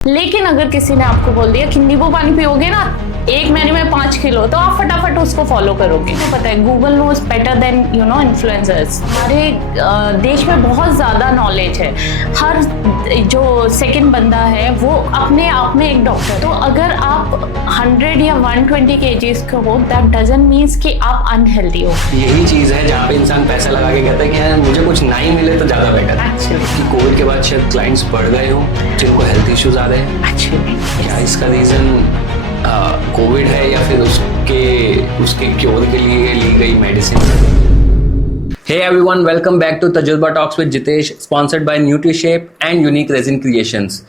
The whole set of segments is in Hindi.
लेकिन अगर किसी ने आपको बोल दिया कि नींबू पानी पियोगे ना 1 महीने में 5 किलो, तो आप फटाफट उसको फॉलो करोगे। तो पता है Google knows better than influencers. हमारे देश में बहुत ज़्यादा नॉलेज है। हर जो सेकंड बंदा है वो अपने आप में एक डॉक्टर। तो अगर आप 100 या 120 kgs के हो, दैट डजंट मीन्स कि आप अनहेल्दी हो। यही चीज है जहाँ पे इंसान पैसा लगा के कहता है कि यार मुझे कुछ नहीं मिले तो ज्यादा बेटर है। कि कोविड के बाद शायद क्लाइंट्स बढ़ गए हो जिनको हेल्थ इश्यूज आ रहे हैं। क्या इसका रीजन कोविड है या फिर उसके क्योर के लिए ली गई medicine? Hey everyone, welcome back to Tajurba talks with Jitesh, sponsored by Nutrishape and Unique Resin Creations.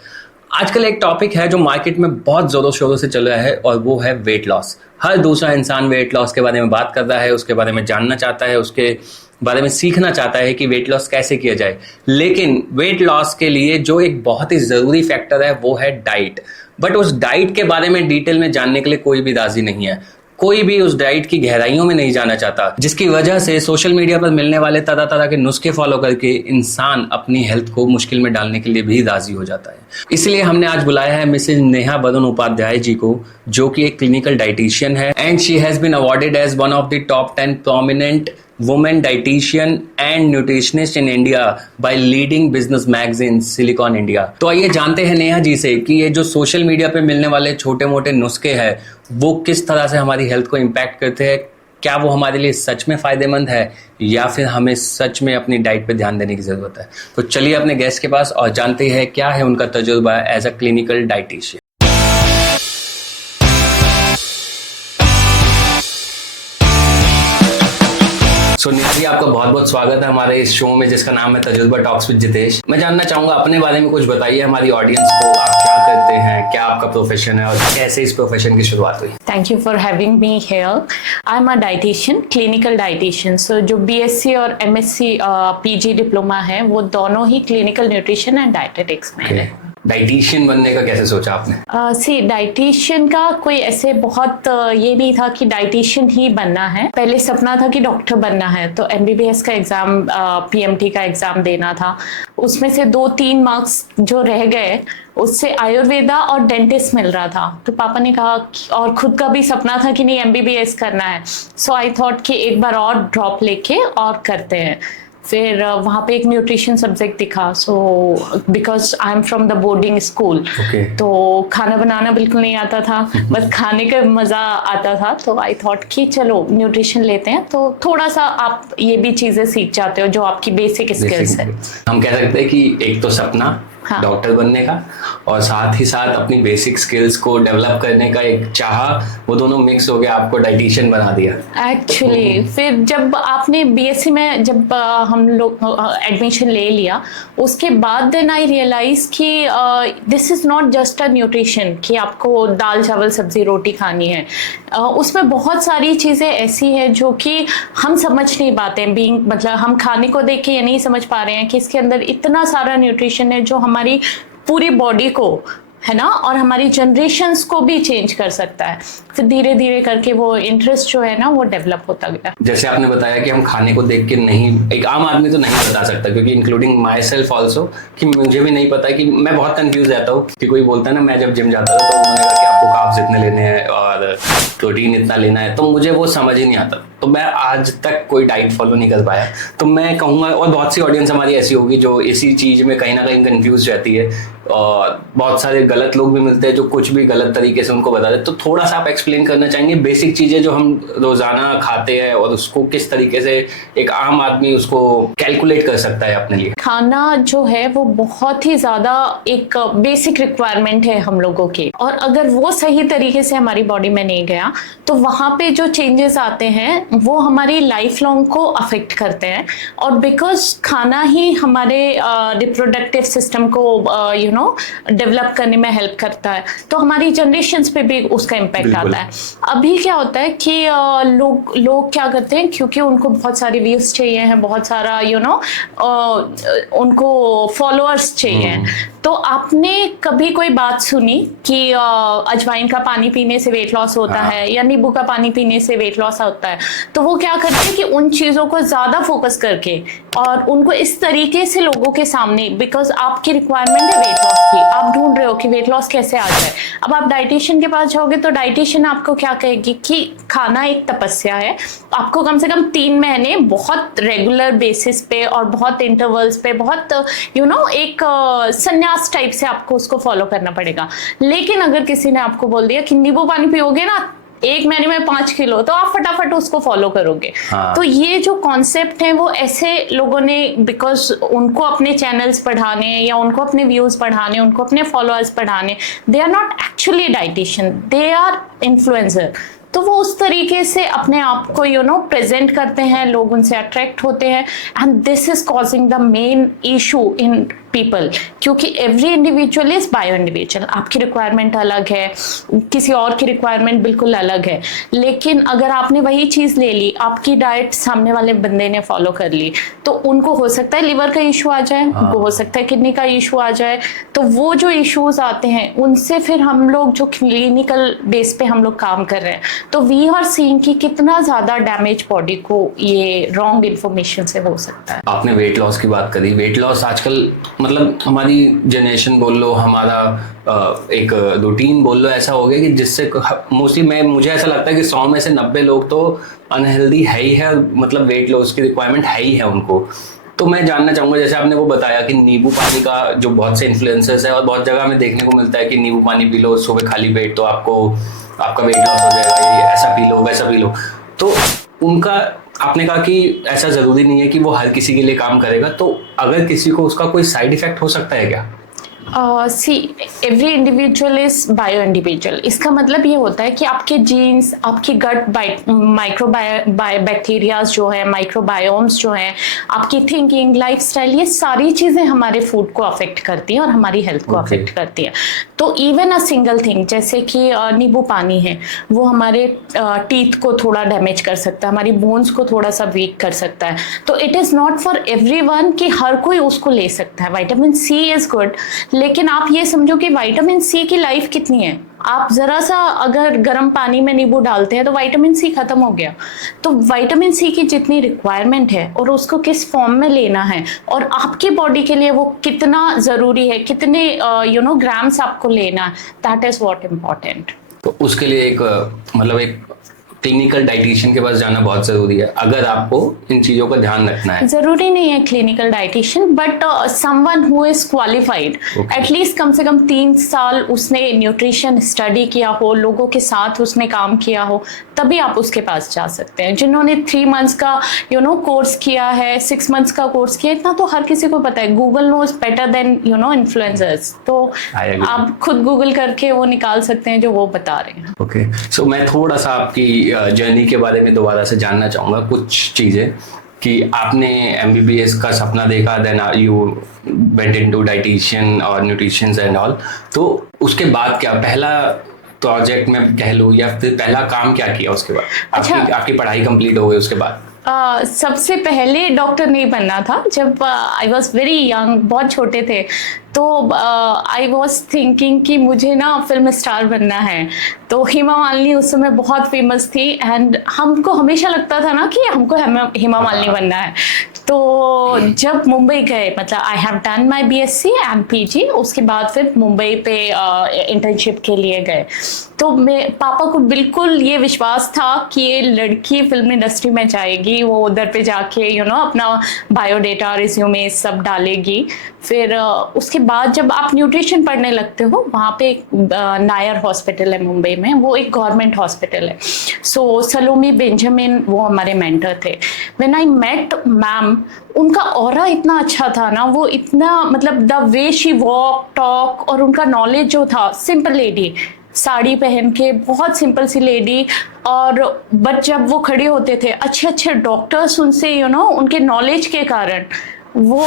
आजकल एक टॉपिक है जो मार्केट में बहुत जोरों शोरों से चल रहा है और वो है वेट लॉस। हर दूसरा इंसान वेट लॉस के बारे में बात कर रहा है, उसके बारे में जानना चाहता है, उसके बारे में सीखना चाहता है कि वेट लॉस कैसे किया जाए। लेकिन वेट लॉस के लिए जो एक बहुत ही ज़रूरी फैक्टर है वो है डाइट। बट उस डाइट के बारे में डिटेल में जानने के लिए कोई भी राजी नहीं है। कोई भी उस डाइट की गहराइयों में नहीं जाना चाहता, जिसकी वजह से सोशल मीडिया पर मिलने वाले तरह तरह के नुस्खे फॉलो करके इंसान अपनी हेल्थ को मुश्किल में डालने के लिए भी राजी हो जाता है। इसलिए हमने आज बुलाया है मिसेज नेहा वरुण उपाध्याय जी को, जो कि एक क्लिनिकल डाइटिशियन है and she has been awarded as one of the top 10 prominent women dietitian and nutritionist in India by leading business magazine Silicon India. तो आइए जानते हैं नेहा जी से कि ये जो सोशल मीडिया पे मिलने वाले छोटे मोटे नुस्खे हैं वो किस तरह से हमारी हेल्थ को इम्पैक्ट करते हैं, क्या वो हमारे लिए सच में फायदेमंद है या फिर हमें सच में अपनी डाइट पे ध्यान देने की जरूरत है। तो चलिए अपने गेस्ट के पास और जानते हैं क्या है उनका तजुर्बा एज अ क्लिनिकल डाइटिशियन। सो नेहा जी, आपका बहुत बहुत स्वागत है हमारे इस शो में जिसका नाम है तजुर्बा टॉक्स विद जितेश। मैं जानना चाहूंगा अपने बारे में कुछ बताइए हमारी ऑडियंस को, आप क्या करते हैं, क्या आपका प्रोफेशन है और कैसे इस प्रोफेशन की शुरुआत हुई? Thank you for having me here. I am a dietitian, clinical dietitian. So जो BSc और MSc PG डिप्लोमा है वो दोनों ही क्लिनिकल न्यूट्रिशन एंड डाइटेटिक्स में है। डाइटिशियन बनने का कैसे सोचा आपने? डाइटिशियन का कोई ऐसे बहुत ये नहीं था कि डाइटिशियन ही बनना है। पहले सपना था कि डॉक्टर बनना है, तो MBBS का एग्जाम, PMT का एग्जाम देना था। उसमें से 2-3 मार्क्स जो रह गए उससे आयुर्वेदा और डेंटिस्ट मिल रहा था। तो पापा ने कहा, और खुद का भी सपना था कि नहीं MBBS करना है। सो आई थॉट कि एक बार और ड्रॉप लेके और करते हैं। फिर वहाँ पे एक न्यूट्रिशन सब्जेक्ट दिखा। So because I am from the boarding school, तो खाना बनाना बिल्कुल नहीं आता था, बस खाने का मज़ा आता था। तो आई थॉट कि चलो न्यूट्रिशन लेते हैं, तो थोड़ा सा आप ये भी चीज़ें सीख जाते हो जो आपकी बेसिक स्किल्स है। हम कह सकते हैं कि एक तो सपना डॉक्टर बनने का और साथ ही साथ अपनी बेसिक स्किल्स को डेवलप करने का एक चाह, वो दोनों मिक्स हो गया, आपको डाइटिशियन बना दिया एक्चुअली। फिर जब आपने BSc में जब हम लोग एडमिशन ले लिया, उसके बाद देन आई रियलाइज कि this is not just a nutrition कि आपको दाल चावल सब्जी रोटी खानी है। उसमें बहुत सारी चीज़ें ऐसी हैं जो कि हम समझ नहीं पाते हैं। मतलब हम खाने को देख के ये नहीं समझ पा रहे हैं कि इसके अंदर इतना सारा न्यूट्रिशन है जो हमारी पूरी बॉडी को, है ना, और हमारी जनरेशन्स को भी चेंज कर सकता है। फिर धीरे धीरे करके वो इंटरेस्ट जो है ना वो डेवलप होता गया। जैसे आपने बताया कि हम खाने को देख के नहीं, एक आम आदमी तो नहीं बता सकता, क्योंकि इंक्लूडिंग माई सेल्फ ऑल्सो, कि मुझे भी नहीं पता, कि मैं बहुत कंफ्यूज रहता हूँ कि कोई बोलता है ना, मैं जब जिम जाता था तो उन्होंने कहा कि आपको कार्ब्स इतने लेने हैं और प्रोटीन इतना लेना है, तो मुझे वो समझ ही नहीं आता। तो मैं आज तक कोई डाइट फॉलो नहीं कर पाया। तो मैं कहूँगा, और बहुत सी ऑडियंस हमारी ऐसी होगी जो इसी चीज़ में कहीं ना कहीं कंफ्यूज रहती है, और बहुत सारे गलत लोग भी मिलते हैं जो कुछ भी गलत तरीके से उनको बता दें। तो थोड़ा सा आप एक्सप्लेन करना चाहेंगे बेसिक चीज़ें जो हम रोज़ाना खाते हैं और उसको किस तरीके से एक आम आदमी उसको कैलकुलेट कर सकता है अपने लिए? खाना जो है वो बहुत ही ज़्यादा एक बेसिक रिक्वायरमेंट है हम लोगों की, और अगर वो सही तरीके से हमारी बॉडी में नहीं गया तो वहाँ पे जो चेंजेस आते हैं वो हमारी लाइफ लॉन्ग को अफेक्ट करते हैं। और बिकॉज खाना ही हमारे रिप्रोडक्टिव सिस्टम को डेवलप करने में हेल्प करता है, तो हमारी जनरेशन्स पे भी उसका इम्पैक्ट आता है। अभी क्या होता है कि लोग क्या करते हैं, क्योंकि उनको बहुत सारे व्यूज चाहिए हैं, बहुत सारा उनको फॉलोअर्स चाहिए, तो आपने कभी कोई बात सुनी कि अजवाइन का पानी पीने से वेट लॉस होता है या नींबू का पानी पीने से वेट लॉस होता है, तो वो क्या करते हैं कि उन चीज़ों को ज़्यादा फोकस करके और उनको इस तरीके से लोगों के सामने, बिकॉज आपकी रिक्वायरमेंट है वेट लॉस की, आप ढूंढ रहे हो कि वेट लॉस कैसे आ जाए। अब आप डाइटिशियन के पास जाओगे तो डाइटिशियन आपको क्या कहेगी कि खाना एक तपस्या है, आपको कम से कम 3 महीने बहुत रेगुलर बेसिस पे और बहुत इंटरवल्स पे बहुत एक संन्यास टाइप से आपको उसको फॉलो करना पड़ेगा। लेकिन अगर किसी ने आपको बोल दिया कि नींबू पानी पियोगे ना 1 महीने में 5 किलो, तो आप फटाफट उसको फॉलो करोगे। तो ये जो कॉन्सेप्ट है वो ऐसे लोगों ने, बिकॉज उनको अपने चैनल्स बढ़ाने या उनको अपने व्यूज बढ़ाने, उनको अपने फॉलोअर्स बढ़ाने, they are not actually dietitian, they are influencer. तो वो उस तरीके से अपने आप को प्रेजेंट करते हैं, लोग उनसे अट्रैक्ट होते हैं, and this is causing the main issue in people, क्योंकि every individual is bio individual. आपकी रिक्वायरमेंट अलग है, किसी और की रिक्वायरमेंट बिल्कुल अलग है। लेकिन अगर आपने वही चीज़ ले ली, आपकी डाइट सामने वाले बंदे ने फॉलो कर ली, तो उनको हो सकता है लिवर का इशू आ जाए, उनको हो सकता है किडनी का इशू आ जाए। तो वो जो इश्यूज आते हैं उनसे फिर हम लोग जो क्लिनिकल बेस पे हम लोग काम कर रहे हैं, तो वी आर सीइंग कि कितना ज़्यादा डैमेज बॉडी को ये रॉन्ग इन्फॉर्मेशन से हो सकता है। आपने वेट लॉस की बात करी। वेट लॉस आजकल मतलब हमारी जनरेशन बोल लो, हमारा एक रूटीन बोल लो, ऐसा हो गया कि जिससे मोस्टली मुझे ऐसा लगता है कि 100 में से 90 लोग तो अनहेल्दी है ही है, मतलब वेट लॉस की रिक्वायरमेंट है ही है उनको। तो मैं जानना चाहूंगा, जैसे आपने वो बताया कि नींबू पानी का जो बहुत से इन्फ्लुएंसर्स है और बहुत जगह में देखने को मिलता है कि नींबू पानी पी लो सुबह खाली पेट तो आपका वेट लॉस हो जाएगा, ये ऐसा पी लो वैसा पी लो। तो उनका आपने कहा कि ऐसा जरूरी नहीं है कि वो हर किसी के लिए काम करेगा, तो अगर किसी को उसका कोई साइड इफेक्ट हो सकता है क्या? See every individual is bio individual. इसका मतलब ये होता है कि आपके जीन्स, आपकी गट बैक्टीरियाज जो है, माइक्रोबायोम्स जो हैं, आपकी थिंकिंग, लाइफस्टाइल, ये सारी चीज़ें हमारे फूड को अफेक्ट करती हैं और हमारी हेल्थ को अफेक्ट करती हैं। तो इवन अ सिंगल थिंग जैसे कि नींबू पानी है, वो हमारे टीथ को थोड़ा डैमेज कर सकता है, हमारी बोन्स को थोड़ा सा वीक कर सकता है। तो it is not for everyone कि हर कोई उसको ले सकता है। विटामिन सी इज़ गुड, लेकिन आप ये समझो कि विटामिन सी की लाइफ कितनी है। आप जरा सा अगर गर्म पानी में नींबू डालते हैं तो विटामिन सी खत्म हो गया। तो विटामिन सी की जितनी रिक्वायरमेंट है और उसको किस फॉर्म में लेना है और आपकी बॉडी के लिए वो कितना जरूरी है, कितने ग्राम्स आपको लेना है, दैट इज व्हाट इम्पोर्टेंट। तो उसके लिए एक क्लिनिकल डाइटिशियन के पास जाना बहुत जरूरी है अगर आपको इन चीजों का ध्यान रखना है। जरूरी नहीं है clinical dietitian, but someone who is qualified, at least कम से कम 3 साल उसने न्यूट्रिशन स्टडी किया हो, लोगों के साथ उसने काम किया हो, तभी आप उसके पास जा सकते हैं। जिन्होंने 3 मंथ्स का कोर्स किया है, 6 मंथ्स का कोर्स किया, इतना तो हर किसी को पता है। Google knows better than influencers. तो आप खुद गूगल करके वो निकाल सकते हैं जो वो बता रहे हैं। ओके, सो मैं थोड़ा सा आपकी जर्नी के बारे में दोबारा से जानना चाहूँगा कुछ चीज़ें, कि आपने MBBS का सपना देखा, then you went into dietitian और न्यूट्रिशंस एंड ऑल। तो उसके बाद क्या पहला प्रोजेक्ट में कह लूँ या फिर पहला काम क्या किया उसके बाद? अच्छा, आपकी पढ़ाई कंप्लीट हो गई उसके बाद? सबसे पहले डॉक्टर नहीं बनना था। जब आई वॉज वेरी यंग, बहुत छोटे थे, तो आई वॉज थिंकिंग कि मुझे ना फिल्म स्टार बनना है। तो हेमा मालिनी उस समय बहुत फेमस थी एंड हमको हमेशा लगता था ना कि हमको हेमा मालिनी बनना है। तो जब मुंबई गए, मतलब I have done my BSc and PG, उसके बाद फिर मुंबई पे इंटर्नशिप के लिए गए। तो पापा को बिल्कुल ये विश्वास था कि ये लड़की फिल्म इंडस्ट्री में जाएगी, वो उधर पे जाके अपना बायोडेटा, रिज्यूमे सब डालेगी। फिर उसके बाद जब आप न्यूट्रिशन पढ़ने लगते हो, वहाँ पे एक नायर हॉस्पिटल है मुंबई में, वो एक गवर्नमेंट हॉस्पिटल है। सो सलोमी बेंजामिन वो हमारे मेंटर थे। व्हेन आई मेट मैम, उनका ऑरा इतना अच्छा था ना, वो इतना मतलब the way she walk talk और उनका नॉलेज जो था, सिंपल लेडी, साड़ी पहन के बहुत सिंपल सी लेडी। और बट जब वो खड़े होते थे, अच्छे अच्छे डॉक्टर्स उनसे उनके नॉलेज के कारण वो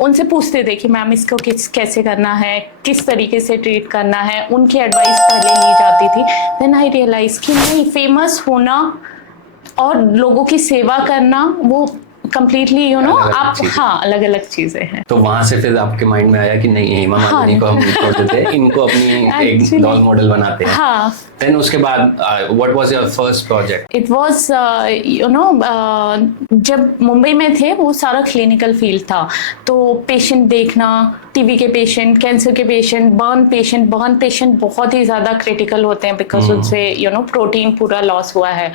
उनसे पूछते थे कि मैम इसको कैसे करना है, किस तरीके से ट्रीट करना है, उनकी एडवाइस पहले ली जाती थी। देन आई रियलाइज कि नहीं, फेमस होना और लोगों की सेवा करना वो कंप्लीटली यू नो अलग-अलग आप चीज़ें। हाँ अलग अलग चीजें हैं। तो वहां से फिर आपके माइंड में आया कि नहीं हेमा मालिनी को हम छोड़ देते हैं, इनको अपनी एक Actually, रोल मॉडल बनाते हैं। हाँ देन उसके बाद what was your first project? It was you know जब मुंबई में थे वो सारा क्लिनिकल फील्ड था, तो पेशेंट देखना, टीबी के पेशेंट, कैंसर के पेशेंट, बर्न पेशेंट बहुत ही ज़्यादा क्रिटिकल होते हैं बिकॉज उनसे यू नो प्रोटीन पूरा लॉस हुआ है।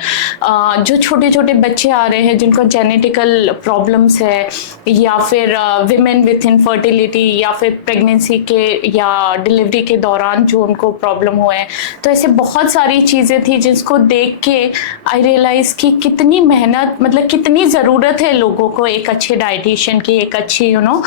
जो छोटे छोटे बच्चे आ रहे हैं जिनको जेनेटिकल प्रॉब्लम्स है, या फिर विमेन विथ इनफर्टिलिटी, या फिर प्रेगनेंसी के या डिलीवरी के दौरान जो उनको प्रॉब्लम हुए हैं, तो ऐसे बहुत सारी चीज़ें थी जिसको देख के आई रियलाइज कि कितनी मेहनत, मतलब कितनी ज़रूरत है लोगों को एक अच्छे डाइटिशियन की, एक अच्छी यू नो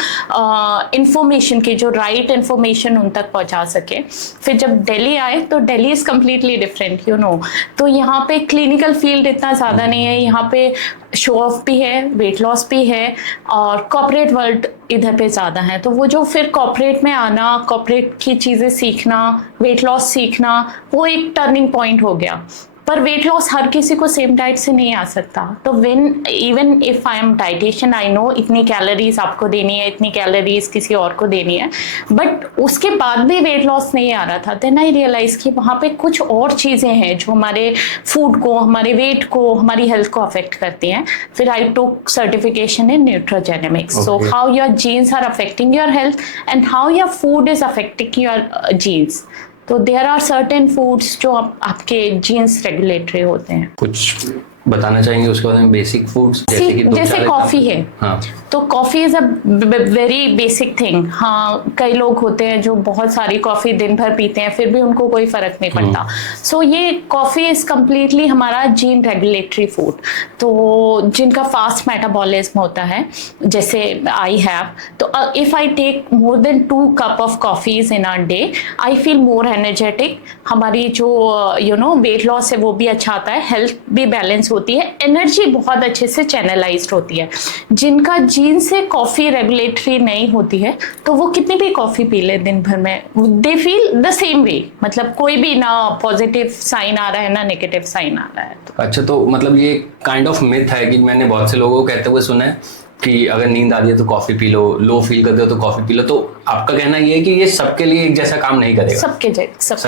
इंफॉर्मेशन की, जो राइट इंफॉर्मेशन उन तक पहुंचा सके। फिर जब दिल्ली आए तो Delhi is completely different you know, तो यहाँ पे क्लिनिकल फील्ड इतना ज़्यादा नहीं है, यहाँ पे शो ऑफ भी है, वेट लॉस भी है, और कॉर्पोरेट वर्ल्ड इधर पे ज़्यादा है। तो वो जो फिर कॉर्पोरेट में आना, कॉर्पोरेट की चीज़ें सीखना, वेट लॉस सीखना, वो एक टर्निंग पॉइंट हो गया। पर वेट लॉस हर किसी को सेम डाइट से नहीं आ सकता। तो when even if I am dietitian, I know इतनी कैलोरीज आपको देनी है, इतनी कैलोरीज किसी और को देनी है, बट उसके बाद भी वेट लॉस नहीं आ रहा था। देन आई रियलाइज कि वहाँ पे कुछ और चीज़ें हैं जो हमारे फूड को, हमारे वेट को, हमारी हेल्थ को अफेक्ट करती हैं। फिर I took certification in nutrigenomics, so how your genes are affecting your health and how your food is affecting your genes. तो देयर आर सर्टेन फूड्स जो आपके जीन्स रेगुलेटरी होते हैं। कुछ बताना चाहेंगे उसके बारे में? बेसिक फूड्स जैसे कि जैसे कॉफी है, हाँ, तो coffee is a very basic thing. हाँ, कई लोग होते हैं जो बहुत सारी कॉफी दिन भर पीते हैं फिर भी उनको कोई फर्क नहीं पड़ता। सो ये कॉफी इज कम्प्लीटली हमारा जीन रेगुलेटरी फूड। तो जिनका फास्ट मेटाबॉलिज्म होता है, जैसे आई हैव, तो if I take more than 2 cup of coffees in our day, I feel more energetic. हमारी जो यू नो वेट लॉस है वो भी अच्छा आता है, हेल्थ भी बैलेंस होती है, एनर्जी बहुत अच्छे से चैनलाइज्ड होती है। जिनका जीन से कॉफी रेगुलेटरी नहीं होती है तो वो कितनी भी कॉफी पी ले दिन भर में, they feel the same way, मतलब कोई भी ना पॉजिटिव साइन आ रहा है ना नेगेटिव साइन आ रहा है। अच्छा, तो मतलब ये काइंड ऑफ मिथ है कि मैंने बहुत से लोगों को कहते हुए सुना है कि अगर नींद आ रही है तो coffee P low, low feel करते हो तो कॉफी पी लो। तो आपका कहना ये है कि ये सबके लिए एक जैसा काम नहीं करेगा? सबके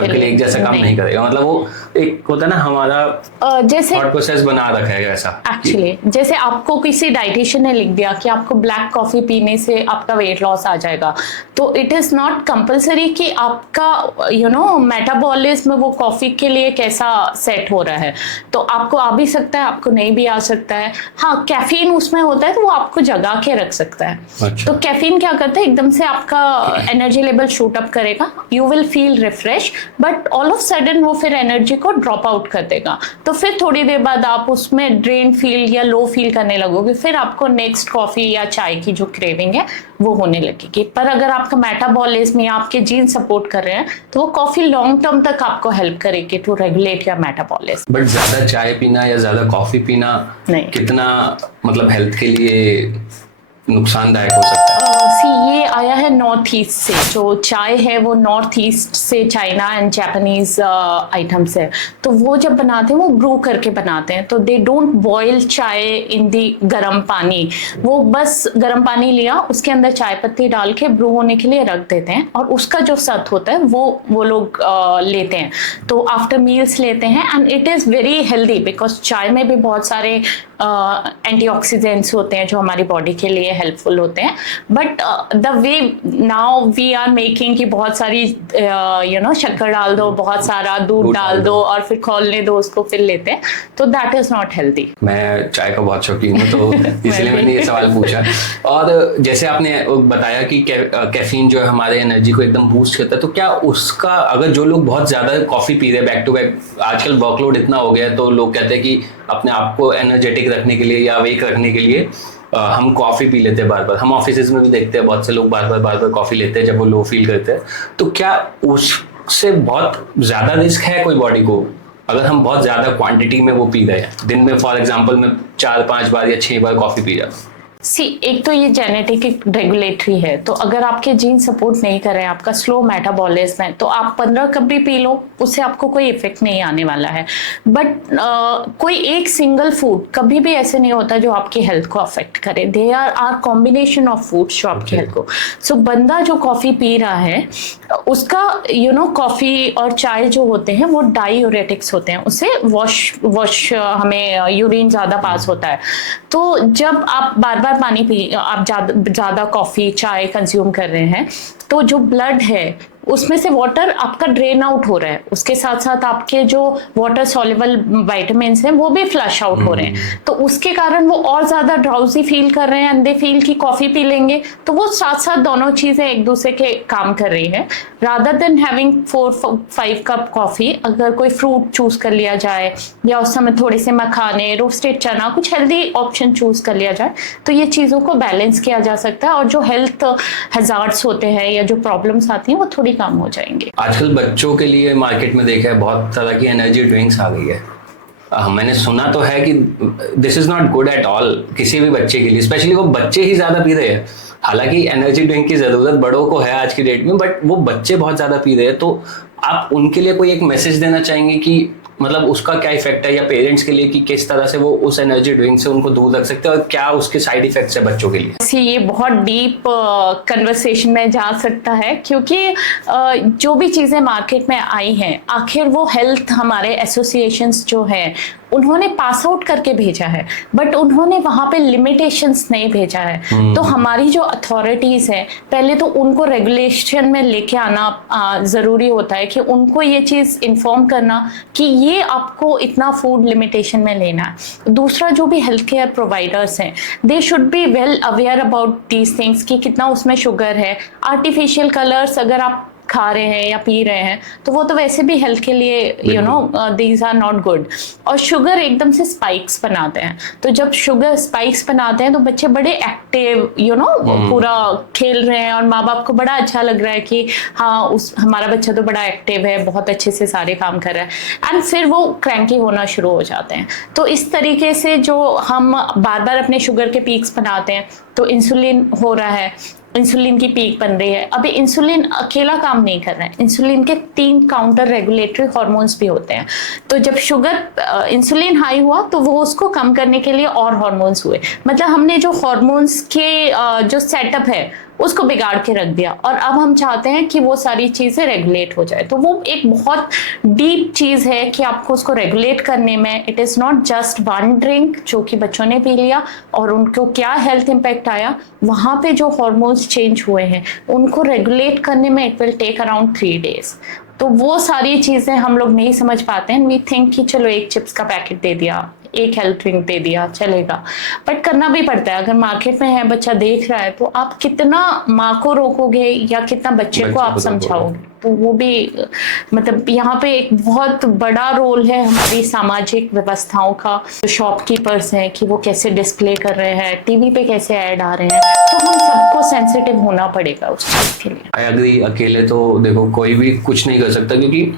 लिए एक जैसा काम नहीं करेगा, मतलब वो एक होता है ना हमारा जैसे थॉट प्रोसेस बना रखा है ऐसा। एक्चुअली जैसे आपको किसी डाइटिशियन ने लिख दिया कि आपको ब्लैक कॉफी पीने से आपका वेट लॉस आ जाएगा, तो इट इज नॉट कंपलसरी कि आपका यू नो मेटाबॉलिज्म वो कॉफी के लिए कैसा सेट हो रहा है। तो आपको आ भी सकता है, आपको नहीं भी आ सकता है। हाँ, कैफीन उसमें होता है तो वो आपको जगा के रख सकता है। अच्छा। तो कैफीन क्या करता है, एकदम से आपका एनर्जी लेवल शूट अप करेगा, you will feel refresh, but all of sudden वो फिर एनर्जी को ड्रॉप आउट कर देगा। तो फिर थोड़ी देर बाद आप उसमें ड्रेन फील या लो फील करने लगोगे, फिर आपको नेक्स्ट कॉफी या चाय की जो क्रेविंग है वो होने लगेगी। पर अगर आपका मेटाबॉलिज्म या आपके जीन सपोर्ट कर रहे हैं तो वो कॉफी लॉन्ग टर्म तक आपको हेल्प करेगी to regulate your metabolism. But ज्यादा चाय पीना या ज्यादा कॉफी पीना नहीं। कितना मतलब हेल्थ के लिए नुकसानदायक हो सकता है? ये आया है नॉर्थ ईस्ट से। जो चाय है वो नॉर्थ ईस्ट से चाइना एंड जापानीज आइटम्स है। तो वो जब बनाते हैं वो ब्रू करके बनाते हैं, तो दे डोंट बॉयल चाय इन दी गर्म पानी। वो बस गर्म पानी लिया, उसके अंदर चाय पत्ती डाल के ब्रू होने के लिए रख देते हैं, और उसका जो सत होता है वो लोग लेते हैं। तो आफ्टर मील्स लेते हैं and it is very healthy because चाय में भी बहुत सारे एंटीऑक्सीडेंट्स होते हैं जो हमारी बॉडी के लिए हेल्पफुल होते हैं। But the way now we are making कि बहुत सारी यू नो शक्कर डाल दो, बहुत सारा दूध डाल दो और फिर खोलने दो उसको, फिर लेते हैं, तो दैट इज नॉट हेल्दी। मैं चाय का बहुत शौकीन हूँ तो इसलिए मैंने ये सवाल पूछा। और जैसे आपने बताया कि कैफीन जो है हमारे एनर्जी को एकदम बूस्ट करता है, तो क्या उसका अगर जो लोग बहुत ज्यादा कॉफी पी रहे हैं बैक टू बैक, आजकल वर्कलोड इतना हो गया है तो लोग कहते हैं कि अपने आप को एनर्जेटिक रखने के लिए या अवेक रखने के लिए हम कॉफ़ी पी लेते हैं बार बार। हम ऑफिस में भी देखते हैं बहुत से लोग बार बार कॉफ़ी लेते हैं जब वो लो फील करते हैं। तो क्या उससे बहुत ज़्यादा रिस्क है कोई बॉडी को अगर हम बहुत ज़्यादा क्वांटिटी में वो पी रहे हैं? दिन में फॉर एग्जांपल मैं 4-5 बार या 6 बार कॉफ़ी पी जाता हूँ। सी एक तो ये जेनेटिक रेगुलेटरी है, तो अगर आपके जीन सपोर्ट नहीं कर रहे हैं, आपका स्लो मेटाबॉलिज्म है, तो आप 15 कप भी पी लो, उससे आपको कोई इफेक्ट नहीं आने वाला है। बट कोई एक सिंगल फूड कभी भी ऐसे नहीं होता जो आपकी हेल्थ को अफेक्ट करे। They are combination of foods जो आपकी हेल्थ को। सो बंदा जो कॉफी पी रहा है उसका कॉफी और चाय जो होते हैं वो डायूरेटिक्स होते हैं, उससे वॉश हमें यूरिन ज्यादा पास होता है। तो जब आप बार बार पानी पी, आप ज्यादा कॉफी चाय कंज्यूम कर रहे हैं, तो जो ब्लड है उसमें से वाटर आपका ड्रेन आउट हो रहा है, उसके साथ साथ आपके जो वाटर सॉल्युबल विटामिन हैं वो भी फ्लश आउट हो रहे हैं। तो उसके कारण वो और ज्यादा ड्राउजी फील कर रहे हैं, एंड दे फील कि कॉफी पी लेंगे, तो वो साथ साथ दोनों चीजें एक दूसरे के काम कर रही है। Rather than having 4-5 cup coffee, अगर कोई फ्रूट चूज कर लिया जाए या उस समय थोड़े से मखाने, रोस्टेड चना, कुछ हेल्दी ऑप्शन चूज कर लिया जाए, तो ये चीजों को बैलेंस किया जा सकता है और जो हेल्थ हैजार्ड्स होते हैं या जो प्रॉब्लम्स आती हैं वो थोड़ी कम हो जाएंगे। आजकल बच्चों के लिए मार्केट में देखा है बहुत तरह की एनर्जी ड्रिंक्स आ गई है। मैंने सुना तो है कि this is not good at all किसी भी बच्चे के लिए, स्पेशली वो बच्चे ही ज्यादा पी रहे हैं। हालांकि एनर्जी ड्रिंक की जरूरत बड़ों को है आज की डेट में, बट वो बच्चे बहुत ज्यादा पी रहे हैं। तो आप उनके लिए कोई एक मैसेज देना चाहेंगे कि मतलब उसका क्या इफेक्ट है, या पेरेंट्स के लिए कि किस तरह से वो उस एनर्जी ड्रिंक से उनको दूर रख सकते हैं और क्या उसके साइड इफेक्ट्स है बच्चों के लिए? ये बहुत डीप कन्वर्सेशन में जा सकता है, क्योंकि जो भी चीजें मार्केट में आई हैं, आखिर वो हेल्थ हमारे एसोसिएशंस जो हैं उन्होंने पास आउट करके भेजा है, बट उन्होंने वहां पे लिमिटेशंस नहीं भेजा है। तो हमारी जो अथॉरिटीज है, पहले तो उनको रेगुलेशन में लेके आना जरूरी होता है, कि उनको ये चीज इन्फॉर्म करना कि ये आपको इतना फूड लिमिटेशन में लेना है। दूसरा, जो भी हेल्थ केयर प्रोवाइडर्स हैं, they should be well aware about these things कि कितना उसमें शुगर है। आर्टिफिशियल कलर्स अगर आप खा रहे हैं या पी रहे हैं तो वो तो वैसे भी हेल्थ के लिए दीज आर नॉट गुड। और शुगर एकदम से स्पाइक्स बनाते हैं, तो जब शुगर स्पाइक्स बनाते हैं तो बच्चे बड़े एक्टिव पूरा खेल रहे हैं और माँ बाप को बड़ा अच्छा लग रहा है कि हाँ हमारा बच्चा तो बड़ा एक्टिव है, बहुत अच्छे से सारे काम कर रहा है, एंड फिर वो क्रैंकी होना शुरू हो जाते हैं। तो इस तरीके से जो हम बार बार अपने शुगर के पीक्स बनाते हैं, तो इंसुलिन हो रहा है, इंसुलिन की पीक बन रही है। अभी इंसुलिन अकेला काम नहीं कर रहा है, इंसुलिन के 3 काउंटर रेगुलेटरी हार्मोन्स भी होते हैं। तो जब शुगर इंसुलिन हाई हुआ तो वो उसको कम करने के लिए और हार्मोन्स हुए, मतलब हमने जो हार्मोन्स के जो सेटअप है उसको बिगाड़ के रख दिया, और अब हम चाहते हैं कि वो सारी चीजें रेगुलेट हो जाए। तो वो एक बहुत डीप चीज है कि आपको उसको रेगुलेट करने में, it is not just one drink जो कि बच्चों ने पी लिया और उनको क्या हेल्थ इंपैक्ट आया, वहां पे जो हार्मोन्स चेंज हुए हैं उनको रेगुलेट करने में it will take around 3 days। तो वो सारी चीजें हम लोग नहीं समझ पाते हैं। वी थिंक कि चलो एक चिप्स का पैकेट दे दिया, एक हेल्थ ड्रिंक दे दिया, चलेगा, बट करना भी पड़ता है। अगर मार्केट में है, बच्चा देख रहा है, तो आप कितना माँ को रोकोगे या कितना बच्चे को आप समझाओगे? तो वो भी मतलब यहाँ पे एक बहुत बड़ा रोल है हमारी सामाजिक व्यवस्थाओं का। जो शॉपकीपर्स हैं कि वो कैसे डिस्प्ले कर रहे हैं, टीवी पे कैसे ऐड आ रहे हैं, तो हम सबको सेंसिटिव होना पड़ेगा उस चीज के लिए। I agree. अकेले तो देखो कोई भी कुछ नहीं कर सकता, क्योंकि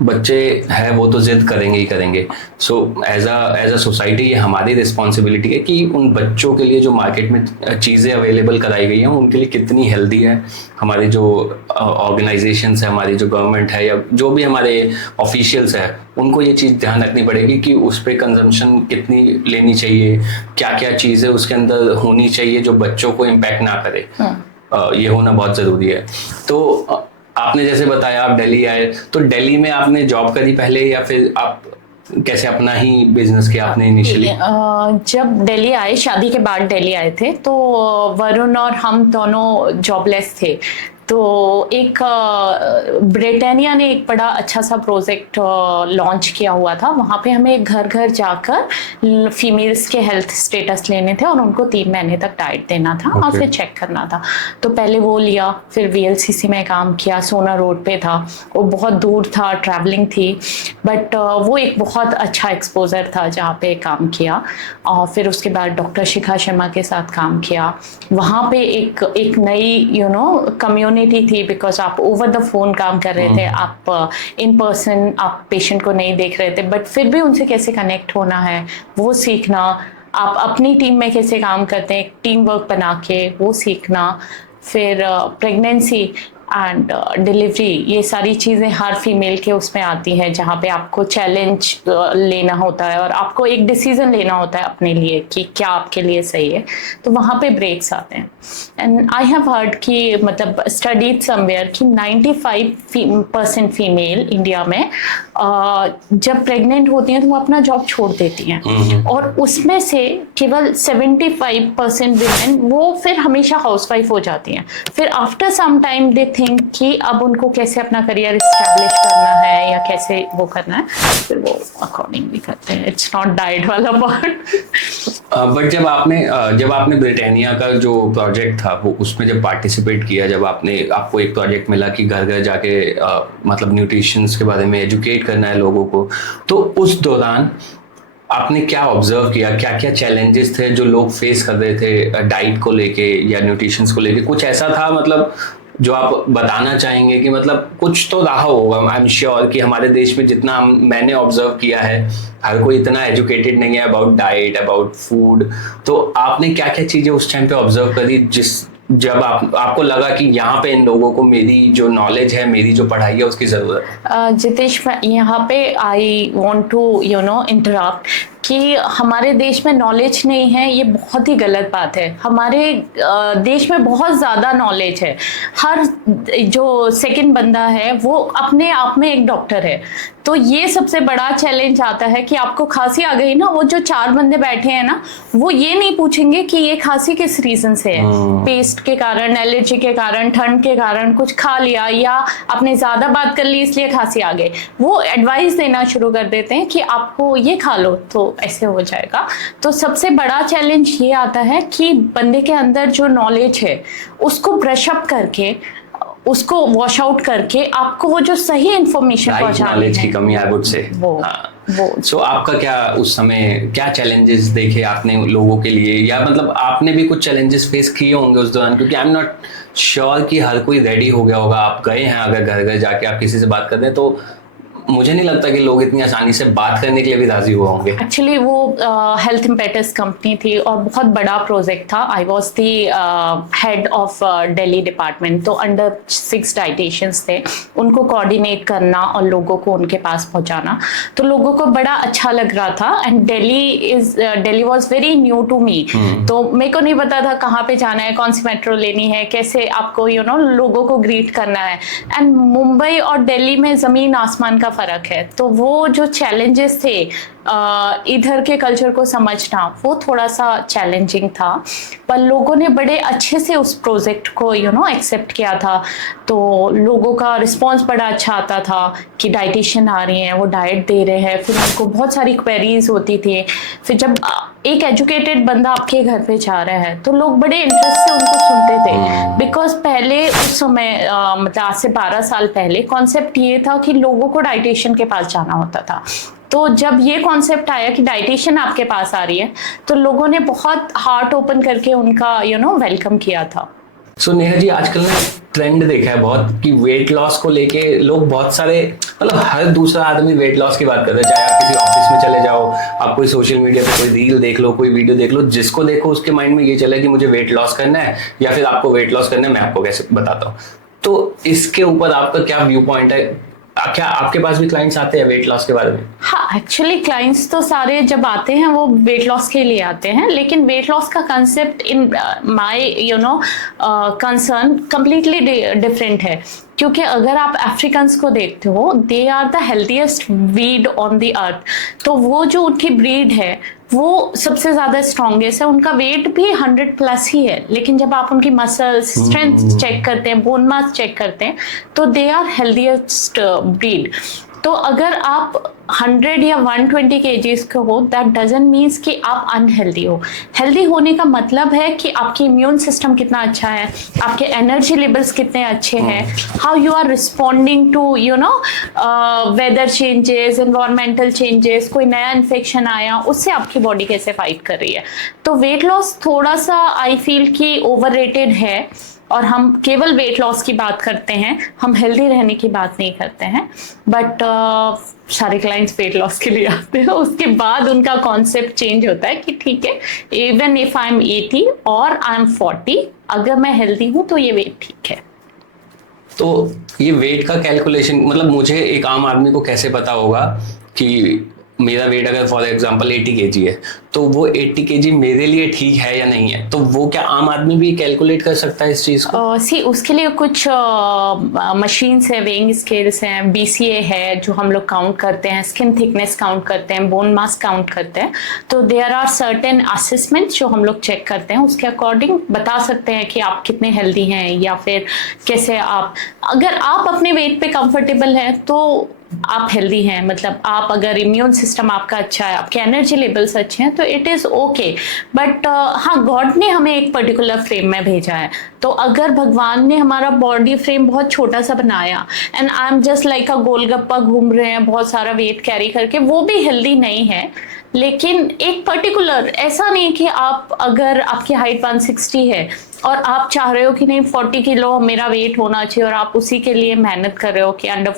बच्चे हैं वो तो जिद करेंगे ही करेंगे। सो एज अ सोसाइटी ये हमारी रिस्पॉन्सिबिलिटी है कि उन बच्चों के लिए जो मार्केट में चीज़ें अवेलेबल कराई गई हैं उनके लिए कितनी हेल्दी है। हमारी जो ऑर्गेनाइजेशंस है, हमारी जो गवर्नमेंट है, या जो भी हमारे ऑफिशियल्स हैं, उनको ये चीज़ ध्यान रखनी पड़ेगी कि उस पर कंजम्पशन कितनी लेनी चाहिए, क्या क्या चीज़ें उसके अंदर होनी चाहिए जो बच्चों को इम्पैक्ट ना करे। ये होना बहुत ज़रूरी है। तो आपने जैसे बताया आप दिल्ली आए, तो दिल्ली में आपने जॉब करी पहले या फिर आप कैसे अपना ही बिजनेस किया आपने इनिशियली? जब दिल्ली आए, शादी के बाद दिल्ली आए थे, तो वरुण और हम दोनों जॉबलेस थे। तो एक ब्रिटानिया ने एक बड़ा अच्छा सा प्रोजेक्ट लॉन्च किया हुआ था। वहाँ पे हमें घर घर जाकर फीमेल्स के हेल्थ स्टेटस लेने थे और उनको 3 महीने तक डाइट देना था और फिर चेक करना था। तो पहले वो लिया, फिर VLCC में काम किया, सोना रोड पे था, वो बहुत दूर था, ट्रैवलिंग थी, बट वो एक बहुत अच्छा एक्सपोजर था जहाँ पे काम किया। और फिर उसके बाद डॉक्टर शिखा शर्मा के साथ काम किया। वहाँ पे एक नई कम्युनिटी थी, बिकॉज आप ओवर द फोन काम कर रहे थे, आप इन पर्सन आप पेशेंट को नहीं देख रहे थे, बट फिर भी उनसे कैसे कनेक्ट होना है वो सीखना। आप अपनी टीम में कैसे काम करते हैं, टीम वर्क बना के वो सीखना, फिर प्रेगनेंसी एंड डिलीवरी, ये सारी चीज़ें हर फीमेल के उसमें आती हैं, जहाँ पे आपको चैलेंज लेना होता है और आपको एक डिसीजन लेना होता है अपने लिए कि क्या आपके लिए सही है, तो वहाँ पे ब्रेक्स आते हैं। एंड आई हैव हर्ड कि मतलब स्टडीड समवेयर कि 95% फीमेल इंडिया में जब प्रेग्नेंट होती हैं तो वो अपना जॉब छोड़ देती हैं, और उसमें से केवल 75% विमेन वो फिर हमेशा हाउसवाइफ हो जाती हैं। फिर after some time they think कि अब उनको कैसे अपना करियर इस्टेब्लिश करना है या कैसे वो करना है, फिर वो अकॉर्डिंगली करते हैं। इट्स नॉट डाइट वाला पार्ट। बट जब आपने ब्रिटानिया का जो प्रोजेक्ट था वो उसमें जब पार्टिसिपेट किया, जब आपको एक प्रोजेक्ट मिला कि घर घर जाके मतलब न्यूट्रिशंस के बारे में एजुकेट करना है लोगों को, तो उस दौरान आपने क्या ऑब्जर्व किया, क्या क्या चैलेंजेस थे जो लोग फेस कर रहे थे डाइट को लेके या न्यूट्रिशंस को लेके? कुछ ऐसा था मतलब जो आप बताना चाहेंगे कि मतलब कुछ तो रहा होगा? आई एम श्योर कि हमारे देश में जितना मैंने ऑब्जर्व किया है, हर कोई इतना एजुकेटेड नहीं है अबाउट डाइट, अबाउट फूड। तो आपने क्या क्या चीजें उस टाइम पे ऑब्जर्व करी जब आपको लगा कि यहाँ पे इन लोगों को मेरी जो नॉलेज है, मेरी जो पढ़ाई है उसकी जरूरत है? जितेश, यहाँ पे आई वॉन्ट टू इंटरप्ट कि हमारे देश में नॉलेज नहीं है, ये बहुत ही गलत बात है। हमारे देश में बहुत ज़्यादा नॉलेज है। हर जो सेकंड बंदा है वो अपने आप में एक डॉक्टर है। तो ये सबसे बड़ा चैलेंज आता है कि आपको खांसी आ गई ना, वो जो 4 बंदे बैठे हैं ना, वो ये नहीं पूछेंगे कि ये खांसी किस रीजन से है। पेस्ट के कारण, एलर्जी के कारण, ठंड के कारण कुछ खा लिया या आपने ज्यादा बात कर ली इसलिए खांसी आ गई। वो एडवाइस देना शुरू कर देते हैं कि आपको ये खा लो तो ऐसे हो जाएगा। तो सबसे बड़ा चैलेंज ये आता है कि बंदे के अंदर जो नॉलेज है उसको ब्रश अप करके, उसको वॉश आउट करके आपको वो जो सही इंफॉर्मेशन पहुंचानी है। नॉलेज की कमी, आई वुड से। वो सो आपका क्या उस समय क्या चैलेंजेस देखे आपने लोगों के लिए, या मतलब आपने भी कुछ चैलेंजेस फेस किए होंगे उस दौरान? क्योंकि आई एम नॉट श्योर कि हर कोई रेडी हो गया होगा। आप गए हैं अगर घर घर जाके आप किसी से बात करते हैं तो मुझे नहीं लगता कि लोग इतनी आसानी से बात करने के लिए भी राजी हुए होंगे। एक्चुअली वो हेल्थ इम्पेटस कंपनी थी और बहुत बड़ा प्रोजेक्ट था। I was the head of Delhi department, तो अंडर 6 डाइटिशियंस थे। उनको कोऑर्डिनेट करना और लोगों को उनके पास पहुंचाना, तो लोगों को बड़ा अच्छा लग रहा था। And Delhi was very new to me, तो मेरे को नहीं पता था कहाँ पे जाना है, कौन सी मेट्रो लेनी है, कैसे आपको लोगों को ग्रीट करना है। एंड मुंबई और दिल्ली में जमीन आसमान का फर्क है। तो वो जो चैलेंजेस थे इधर के कल्चर को समझना, वो थोड़ा सा चैलेंजिंग था, पर लोगों ने बड़े अच्छे से उस प्रोजेक्ट को एक्सेप्ट किया था। तो लोगों का रिस्पांस बड़ा अच्छा आता था कि डाइटिशियन आ रही हैं, वो डाइट दे रहे हैं। फिर उनको बहुत सारी क्वेरीज होती थी। फिर जब एक एजुकेटेड बंदा आपके घर पे जा रहा है तो लोग बड़े इंटरेस्ट से उनको सुनते थे। बिकॉज पहले उस समय मतलब आज से 12 साल पहले कॉन्सेप्ट ये था कि लोगों को डाइटिशियन के पास जाना होता था। तो जब ये कॉन्सेप्ट आया कि डाइटिशियन आपके पास आ रही है, तो लोगों ने बहुत हार्ट ओपन करके उनका वेलकम किया था। सो नेहा जी, आजकल ने ट्रेंड देखा है बहुत कि वेट लॉस को लेके लोग बहुत सारे, मतलब हर दूसरा आदमी वेट लॉस की बात कर रहा है। चाहे आप किसी ऑफिस में चले जाओ, आप कोई सोशल मीडिया पे कोई रील देख लो, कोई वीडियो देख लो, जिसको देखो उसके माइंड में ये चले कि मुझे वेट लॉस करना है, या फिर आपको वेट लॉस करना है, मैं आपको कैसे बताता हूँ। तो इसके ऊपर आपका क्या व्यू पॉइंट है? क्या आपके पास भी क्लाइंट्स आते हैं वेट लॉस के बारे में? हाँ, एक्चुअली क्लाइंट्स तो सारे जब आते हैं वो वेट लॉस के लिए आते हैं, लेकिन वेट लॉस का concept in my concern completely different है। क्योंकि अगर आप अफ्रीकन्स को देखते हो, they are the healthiest breed on the earth. तो वो जो उनकी ब्रीड है वो सबसे ज्यादा स्ट्रॉन्गेस्ट है। उनका वेट भी 100+ ही है, लेकिन जब आप उनकी मसल्स स्ट्रेंथ चेक करते हैं, बोन मास चेक करते हैं, तो दे आर हेल्थीएस्ट ब्रीड। तो अगर आप 100 या 120 kgs के हो, दैट डजंट मीन्स कि आप अनहेल्दी हो। हेल्दी होने का मतलब है कि आपकी इम्यून सिस्टम कितना अच्छा है, आपके एनर्जी लेवल्स कितने अच्छे हैं, how you are responding to weather changes, environmental changes, कोई नया इन्फेक्शन आया उससे आपकी बॉडी कैसे फाइट कर रही है। तो वेट लॉस थोड़ा सा आई फील कि ओवररेटेड है। और हम केवल वेट लॉस की बात करते हैं, हम हेल्दी रहने की बात नहीं करते हैं। बट सारे क्लाइंट्स वेट लॉस के लिए आते हैं, उसके बाद उनका कॉन्सेप्ट चेंज होता है कि ठीक है, इवन इफ आई एम 80 और आई एम 40, अगर मैं हेल्दी हूँ तो ये वेट ठीक है। तो ये वेट का कैलकुलेशन मतलब मुझे एक आम आदमी को कैसे पता होगा कि मेरा वेट अगर फॉर एग्जांपल 80 केजी है तो वो 80 केजी मेरे लिए ठीक है या नहीं है, तो वो क्या आम आदमी भी कैलकुलेट कर सकता है इस चीज को? सी उसके लिए कुछ मशीन्स है, वेइंग स्केल्स हैं, BCA है जो हम लोग काउंट करते हैं, स्किन थिकनेस काउंट करते हैं, बोन मास काउंट करते हैं। तो देयर आर सर्टेन असेसमेंट्स जो हम लोग चेक करते हैं, उसके अकॉर्डिंग बता सकते हैं कि आप कितने हेल्दी हैं या फिर कैसे आप, अगर आप अपने वेट पे कंफर्टेबल हैं तो आप हेल्दी हैं, मतलब आप अगर इम्यून सिस्टम आपका अच्छा है, आपके एनर्जी लेवल्स अच्छे हैं तो इट इज़ ओके। बट हाँ, गॉड ने हमें एक पर्टिकुलर फ्रेम में भेजा है, तो अगर भगवान ने हमारा बॉडी फ्रेम बहुत छोटा सा बनाया and I am just like अ गोलगप्पा घूम रहे हैं बहुत सारा वेट कैरी करके, वो भी हेल्दी नहीं है। लेकिन एक पर्टिकुलर, ऐसा नहीं कि आप अगर आपकी हाइट 160 है और आप चाह रहे हो कि नहीं 40 किलो मेरा वेट होना चाहिए और आप उसी के लिए मेहनत कर रहे हो कि अंडर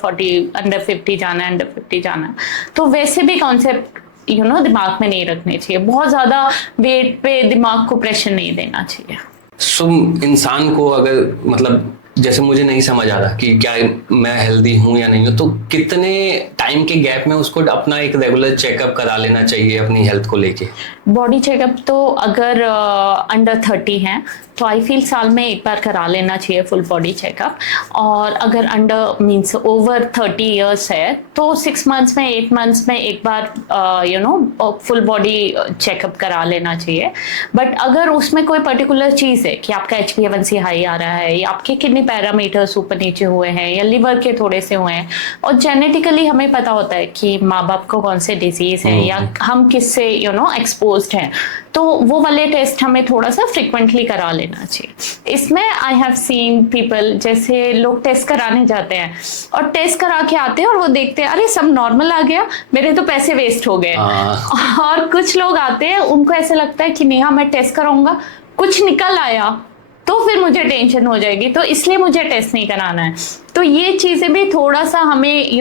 50 जाना है, अंडर 50 जाना है, तो वैसे भी कॉन्सेप्ट दिमाग में नहीं रखने चाहिए। बहुत ज़्यादा वेट पे दिमाग को प्रेशर नहीं देना चाहिए। सो इंसान को अगर मतलब जैसे मुझे नहीं समझ आ रहा कि क्या मैं हेल्दी हूँ या नहीं हूँ, तो कितने टाइम के गैप में उसको अपना एक रेगुलर चेकअप करा लेना चाहिए अपनी हेल्थ को लेके? बॉडी चेकअप तो अगर अंडर 30 हैं तो आई फील साल में एक बार करा लेना चाहिए फुल बॉडी चेकअप, और अगर अंडर मीन्स ओवर 30 इयर्स है तो 6 मंथ्स में 8 मंथ्स में एक बार फुल बॉडी चेकअप करा लेना चाहिए। बट अगर उसमें कोई पर्टिकुलर चीज़ है कि आपका HbA1c हाई आ रहा है या आपके किडनी पैरामीटर्स ऊपर नीचे हुए हैं या लिवर के थोड़े से हुए हैं, और जेनेटिकली हमें पता होता है कि माँ बाप को कौन से डिजीज हैं या हम किससे एक्सपोज्ड हैं, तो वो वाले टेस्ट हमें थोड़ा सा फ्रिक्वेंटली करा लेना चाहिए। इसमें आई हैव सीन पीपल, जैसे लोग टेस्ट कराने जाते हैं और टेस्ट करा के आते हैं और वो देखते हैं अरे सब नॉर्मल आ गया, मेरे तो पैसे वेस्ट हो गए। और कुछ लोग आते हैं उनको ऐसे लगता है कि नेहा मैं टेस्ट कराऊंगा, कुछ निकल आया तो फिर मुझे टेंशन हो जाएगी, तो इसलिए मुझे टेस्ट नहीं कराना है। तो ये चीज़ें भी थोड़ा सा हमें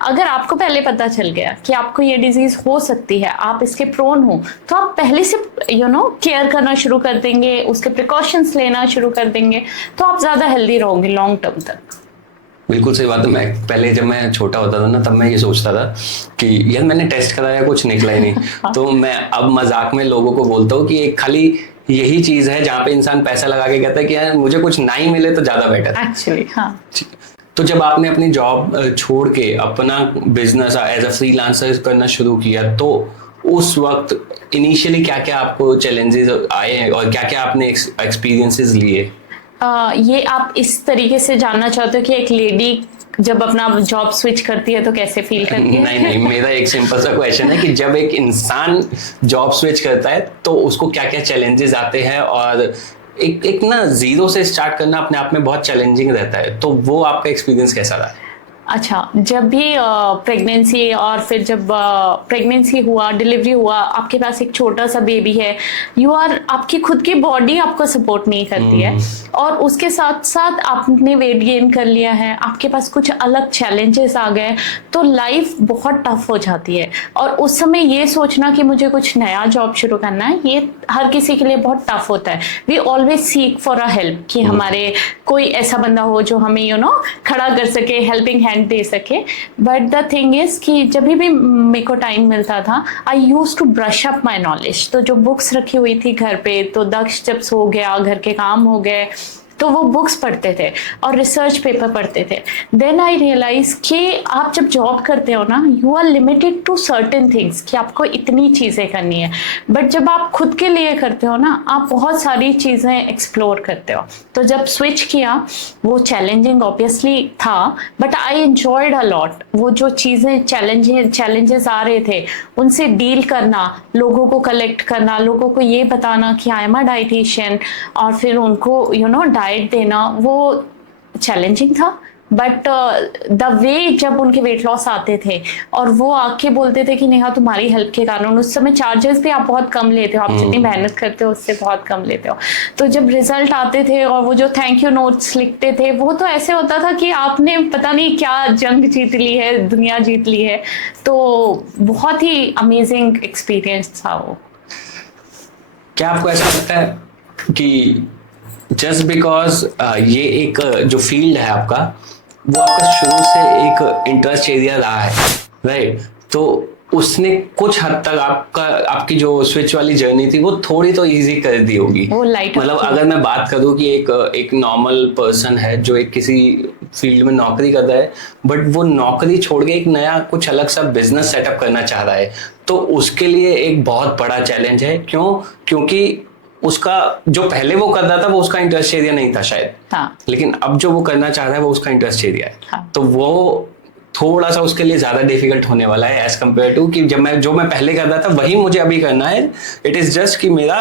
अगर आपको पहले पता चल गया कि आपको ये डिजीज़ हो सकती है, आप इसके प्रोन हो, तो आप पहले से केयर करना शुरू कर देंगे, उसके प्रिकॉशंस लेना शुरू कर देंगे, तो आप ज़्यादा हेल्दी रहोगे लॉन्ग टर्म तक। बिल्कुल सही बात है। मैं पहले जब मैं छोटा होता था ना, तब मैं ये सोचता था कि यार मैंने टेस्ट कराया कुछ निकला ही नहीं। तो मैं अब मजाक में लोगों को बोलता हूँ कि एक खाली यही चीज है जहाँ पे इंसान पैसा लगा के कहता है कि यार मुझे कुछ ना ही मिले तो ज्यादा बेटर है। एक्चुअली हाँ। तो जब आपने अपनी जॉब छोड़ के अपना बिजनेस एज अ फ्रीलांसर करना शुरू किया, तो उस वक्त इनिशियली क्या क्या आपको चैलेंजेस आए और क्या क्या आपने एक्सपीरियंसेस लिए? ये आप इस तरीके से जानना चाहते हो कि एक लेडी जब अपना जॉब स्विच करती है तो कैसे फील करती है? नहीं, मेरा एक सिंपल सा क्वेश्चन है कि जब एक इंसान जॉब स्विच करता है तो उसको क्या क्या चैलेंजेस आते हैं, और एक ना जीरो से स्टार्ट करना अपने आप में बहुत चैलेंजिंग रहता है, तो वो आपका एक्सपीरियंस कैसा रहा? अच्छा, जब भी प्रेगनेंसी और फिर जब प्रेगनेंसी हुआ, डिलीवरी हुआ, आपके पास एक छोटा सा बेबी है, आपकी खुद की बॉडी आपको सपोर्ट नहीं करती है, और उसके साथ साथ आपने वेट गेन कर लिया है, आपके पास कुछ अलग चैलेंजेस आ गए, तो लाइफ बहुत टफ हो जाती है। और उस समय ये सोचना कि मुझे कुछ नया जॉब शुरू करना है, ये हर किसी के लिए बहुत टफ होता है। We always seek for a help, कि हमारे कोई ऐसा बंदा हो जो हमें खड़ा कर सके, हेल्पिंग हैंड दे सके। बट द थिंग इज कि जब भी मेरे को टाइम मिलता था, I use to brush up my knowledge. तो जो बुक्स रखी हुई थी घर पे, तो दक्ष जब सो गया, घर के काम हो गए, तो वो बुक्स पढ़ते थे और रिसर्च पेपर पढ़ते थे। देन आई रियलाइज कि आप जब जॉब करते हो ना, you are limited to certain things, कि आपको इतनी चीज़ें करनी है। बट जब आप खुद के लिए करते हो ना, आप बहुत सारी चीज़ें एक्सप्लोर करते हो। तो जब स्विच किया, वो चैलेंजिंग ऑब्वियसली था, but I enjoyed a lot. वो जो चीज़ें चैलेंजेस आ रहे थे, उनसे डील करना, लोगों को कलेक्ट करना, लोगों को ये बताना कि आई एम अ डाइटिशियन, और फिर उनको डाइट देना, वो चैलेंजिंग था बट द वे जब उनके वेट लॉस आते थे और वो आके बोलते थे कि नेहा तुम्हारी हेल्प के कारण, उस समय चार्जेस भी आप बहुत कम लेते हो, आप जितनी मेहनत करते हो उससे बहुत कम लेते हो, तो जब रिजल्ट आते थे और वो जो थैंक यू नोट्स लिखते थे, वो तो ऐसे होता था कि आपने पता नहीं क्या जंग जीत ली है, दुनिया जीत ली है। तो बहुत ही अमेजिंग एक्सपीरियंस था वो। क्या आपको ऐसा लगता है कि जस्ट बिकॉज ये एक जो फील्ड है आपका, वो आपका शुरू से एक इंटरेस्ट एरिया रहा है, राइट, तो उसने कुछ हद तक आपकी जो स्विच वाली जर्नी थी वो थोड़ी तो इजी कर दी होगी। मतलब अगर मैं बात करूं कि एक नॉर्मल पर्सन है जो एक किसी फील्ड में नौकरी कर रहा है, बट वो नौकरी छोड़ के एक नया कुछ अलग सा बिजनेस सेटअप करना चाह रहा है, तो उसके लिए एक बहुत बड़ा चैलेंज है। क्योंकि उसका जो पहले वो कर रहा था वो उसका इंटरेस्ट एरिया नहीं था शायद, हाँ। लेकिन अब जो वो करना चाह रहा है वो उसका इंटरेस्ट एरिया है, हाँ। तो वो थोड़ा सा उसके लिए ज्यादा डिफिकल्ट होने वाला है एज कम्पेयर टू कि जो मैं पहले कर रहा था वही मुझे अभी करना है। इट इज जस्ट कि मेरा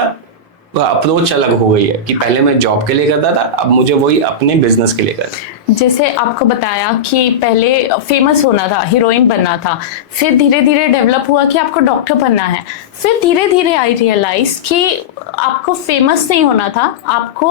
अप्रोच अलग हो गई है कि पहले मैं जॉब के लिए करता था, अब मुझे वही अपने बिजनेस के लिए करना है। जैसे आपको बताया कि पहले फेमस होना था, हीरोइन बनना था, फिर धीरे धीरे डेवलप हुआ कि आपको डॉक्टर बनना है, फिर धीरे धीरे आई रियलाइज कि आपको फेमस नहीं होना था, आपको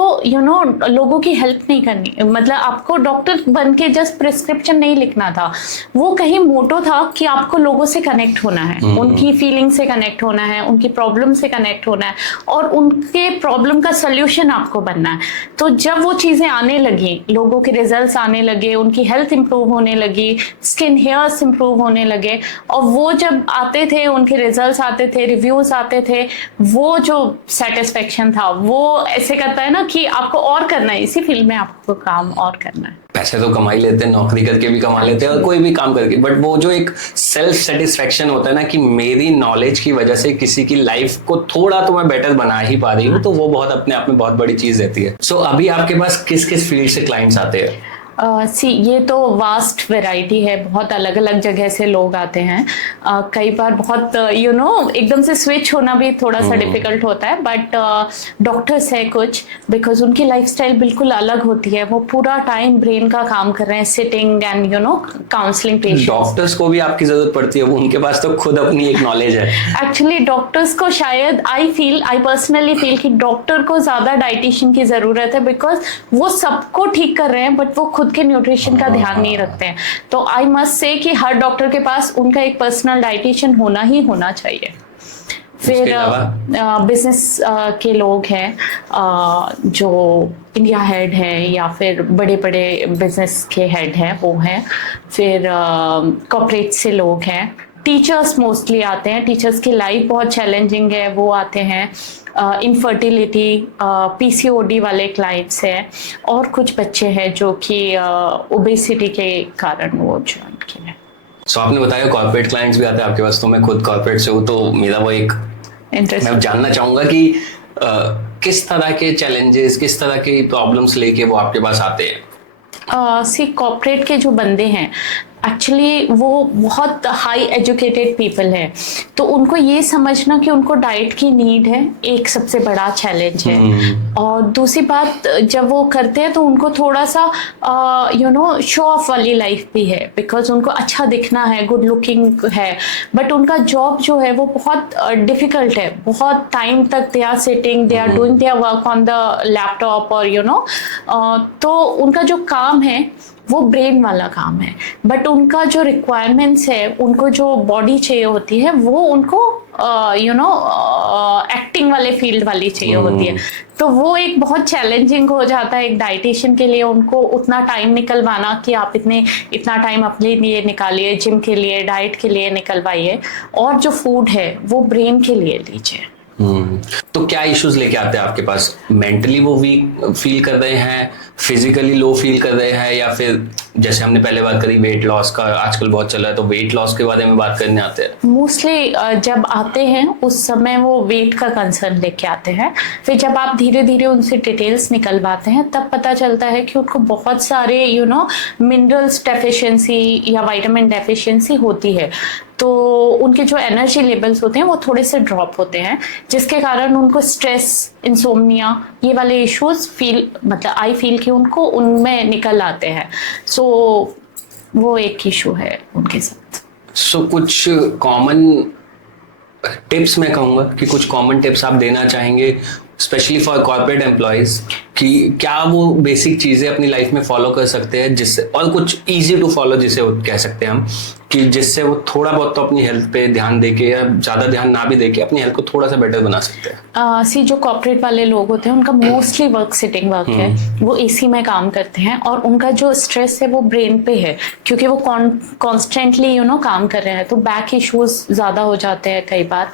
लोगों की हेल्प नहीं करनी, मतलब आपको डॉक्टर बन के जस्ट प्रिस्क्रिप्शन नहीं लिखना था, वो कहीं मोटो था कि आपको लोगों से कनेक्ट होना है, उनकी फीलिंग से कनेक्ट होना है, उनकी प्रॉब्लम से कनेक्ट होना है और उनके प्रॉब्लम का सोल्यूशन आपको बनना है। तो जब वो चीजें आने लगी, लोगों के रिजल्ट आने लगे, उनकी हेल्थ इंप्रूव होने लगी, स्किन हेयर्स इंप्रूव होने लगे, और वो जब आते थे, उनके रिजल्ट्स आते थे, रिव्यूज आते थे, वो जो सेटिस्फेक्शन था वो ऐसे करता है ना कि आपको और करना है, इसी फील्ड में आपको काम और करना है। पैसे तो कमा ही लेते हैं, नौकरी करके भी कमा लेते हैं और कोई भी काम करके, बट वो जो एक सेल्फ सेटिस्फेक्शन होता है ना कि मेरी नॉलेज की वजह से किसी की लाइफ को थोड़ा तो मैं बेटर बना ही पा रही हूँ, तो वो बहुत अपने आप में बहुत बड़ी चीज रहती है। सो अभी आपके पास किस किस फील्ड से क्लाइंट्स आते हैं? ये तो वास्ट वैरायटी है, बहुत अलग अलग जगह से लोग आते हैं। कई बार बहुत एकदम से स्विच होना भी थोड़ा सा डिफिकल्ट होता है, बट डॉक्टर्स है कुछ, बिकॉज उनकी लाइफस्टाइल बिल्कुल अलग होती है, वो पूरा टाइम ब्रेन का काम कर रहे हैं, sitting and counselling patients. Doctors को भी आपकी जरूरत पड़ती है, वो उनके पास तो खुद अपनी एक नॉलेज है। एक्चुअली डॉक्टर्स को शायद आई पर्सनली फील कि डॉक्टर को ज्यादा डाइटिशियन की जरूरत है, बिकॉज वो सबको ठीक कर रहे हैं बट वो खुद के न्यूट्रिशन का ध्यान नहीं रखते हैं। तो आई मस्ट से कि हर डॉक्टर के पास उनका एक पर्सनल डाइटिशियन होना ही होना चाहिए। फिर बिजनेस के लोग हैं जो इंडिया हेड है या फिर बड़े बड़े बिजनेस के हेड हैं, वो हैं। फिर कॉर्पोरेट से लोग हैं। टीचर्स मोस्टली आते हैं, टीचर्स की लाइफ बहुत चैलेंजिंग है, वो आते हैं। इनफर्टिलिटी, पीसीओडी वाले क्लाइंट्स हैं, और कुछ बच्चे हैं जो कि ओबेसिटी के कारण वो ज्वाइन किए हैं। सो आपने बताया कॉर्पोरेट क्लाइंट्स भी आते हैं आपके पास, तो मैं खुद कॉर्पोरेट से हूँ, तो मेरा वो एक मैं जानना चाहूंगा कि किस तरह के चैलेंजेस, किस तरह के प्रॉब्लम्स लेके वो आपके पास आते हैं? कॉर्पोरेट के जो बंदे हैं एक्चुअली वो बहुत हाई एजुकेटेड पीपल है, तो उनको ये समझना कि उनको डाइट की नीड है एक सबसे बड़ा चैलेंज है। और दूसरी बात, जब वो करते हैं तो उनको थोड़ा सा शो ऑफ वाली लाइफ भी है, बिकॉज उनको अच्छा दिखना है, गुड लुकिंग है, बट उनका जॉब जो है वो बहुत डिफिकल्ट है, बहुत टाइम तक they are sitting, they are doing their work on the laptop, और तो उनका जो काम है वो ब्रेन वाला काम है, बट उनका जो रिक्वायरमेंट्स है, उनको जो बॉडी चाहिए होती है, वो उनको एक्टिंग वाले फील्ड वाली चाहिए होती है। तो वो एक बहुत चैलेंजिंग हो जाता है एक डाइटिशियन के लिए, उनको उतना टाइम निकलवाना कि आप इतना टाइम अपने लिए निकालिए, जिम के लिए, डाइट के लिए निकलवाइए, और जो फूड है वो ब्रेन के लिए लीजिए। तो क्या इश्यूज लेके आते हैं आपके पास? मेंटली वो वीक फील कर रहे हैं, फिजिकली लो फील कर रहे हैं, या फिर जैसे हमने पहले बात करी वेट लॉस का आजकल बहुत चल रहा है, तो वेट लॉस के बारे में बात करने आते हैं? मोस्टली जब आते हैं उस समय वो वेट का कंसर्न लेके आते हैं, फिर जब आप धीरे धीरे उनसे डिटेल्स निकलवाते हैं तब पता चलता है कि उनको बहुत सारे मिनरल्स डेफिशिएंसी या विटामिन डेफिशिएंसी होती है, तो उनके जो एनर्जी लेवल्स होते हैं वो थोड़े से ड्रॉप होते हैं, जिसके कारण उनको स्ट्रेस, इंसोम्निया, ये वाले इश्यूज आई फील कि उनको उनमें निकल आते हैं। सो तो वो एक इशू है उनके साथ। सो कुछ कॉमन टिप्स मैं कहूँगा कि कुछ कॉमन टिप्स आप देना चाहेंगे स्पेशली फॉर कॉर्पोरेट एम्प्लॉयज़ कि क्या वो बेसिक चीज़ें अपनी लाइफ में फॉलो कर सकते हैं जिससे, और कुछ इजी टू फॉलो जिसे कह सकते हैं हम, कि जिससे वो थोड़ा बहुत तो अपनी हेल्थ पे ध्यान देके या ज़्यादा ध्यान ना भी देके अपनी हेल्थ को थोड़ा सा बेटर बना सकते हैं। जो कॉर्पोरेट वाले लोग होते हैं उनका मोस्टली वर्क सिटिंग वर्क है, वो एसी में काम करते हैं और उनका जो स्ट्रेस है वो ब्रेन पे है क्योंकि वो कॉन्स्टेंटली काम कर रहे हैं, तो बैक इश्यूज ज़्यादा हो जाते हैं कई बार।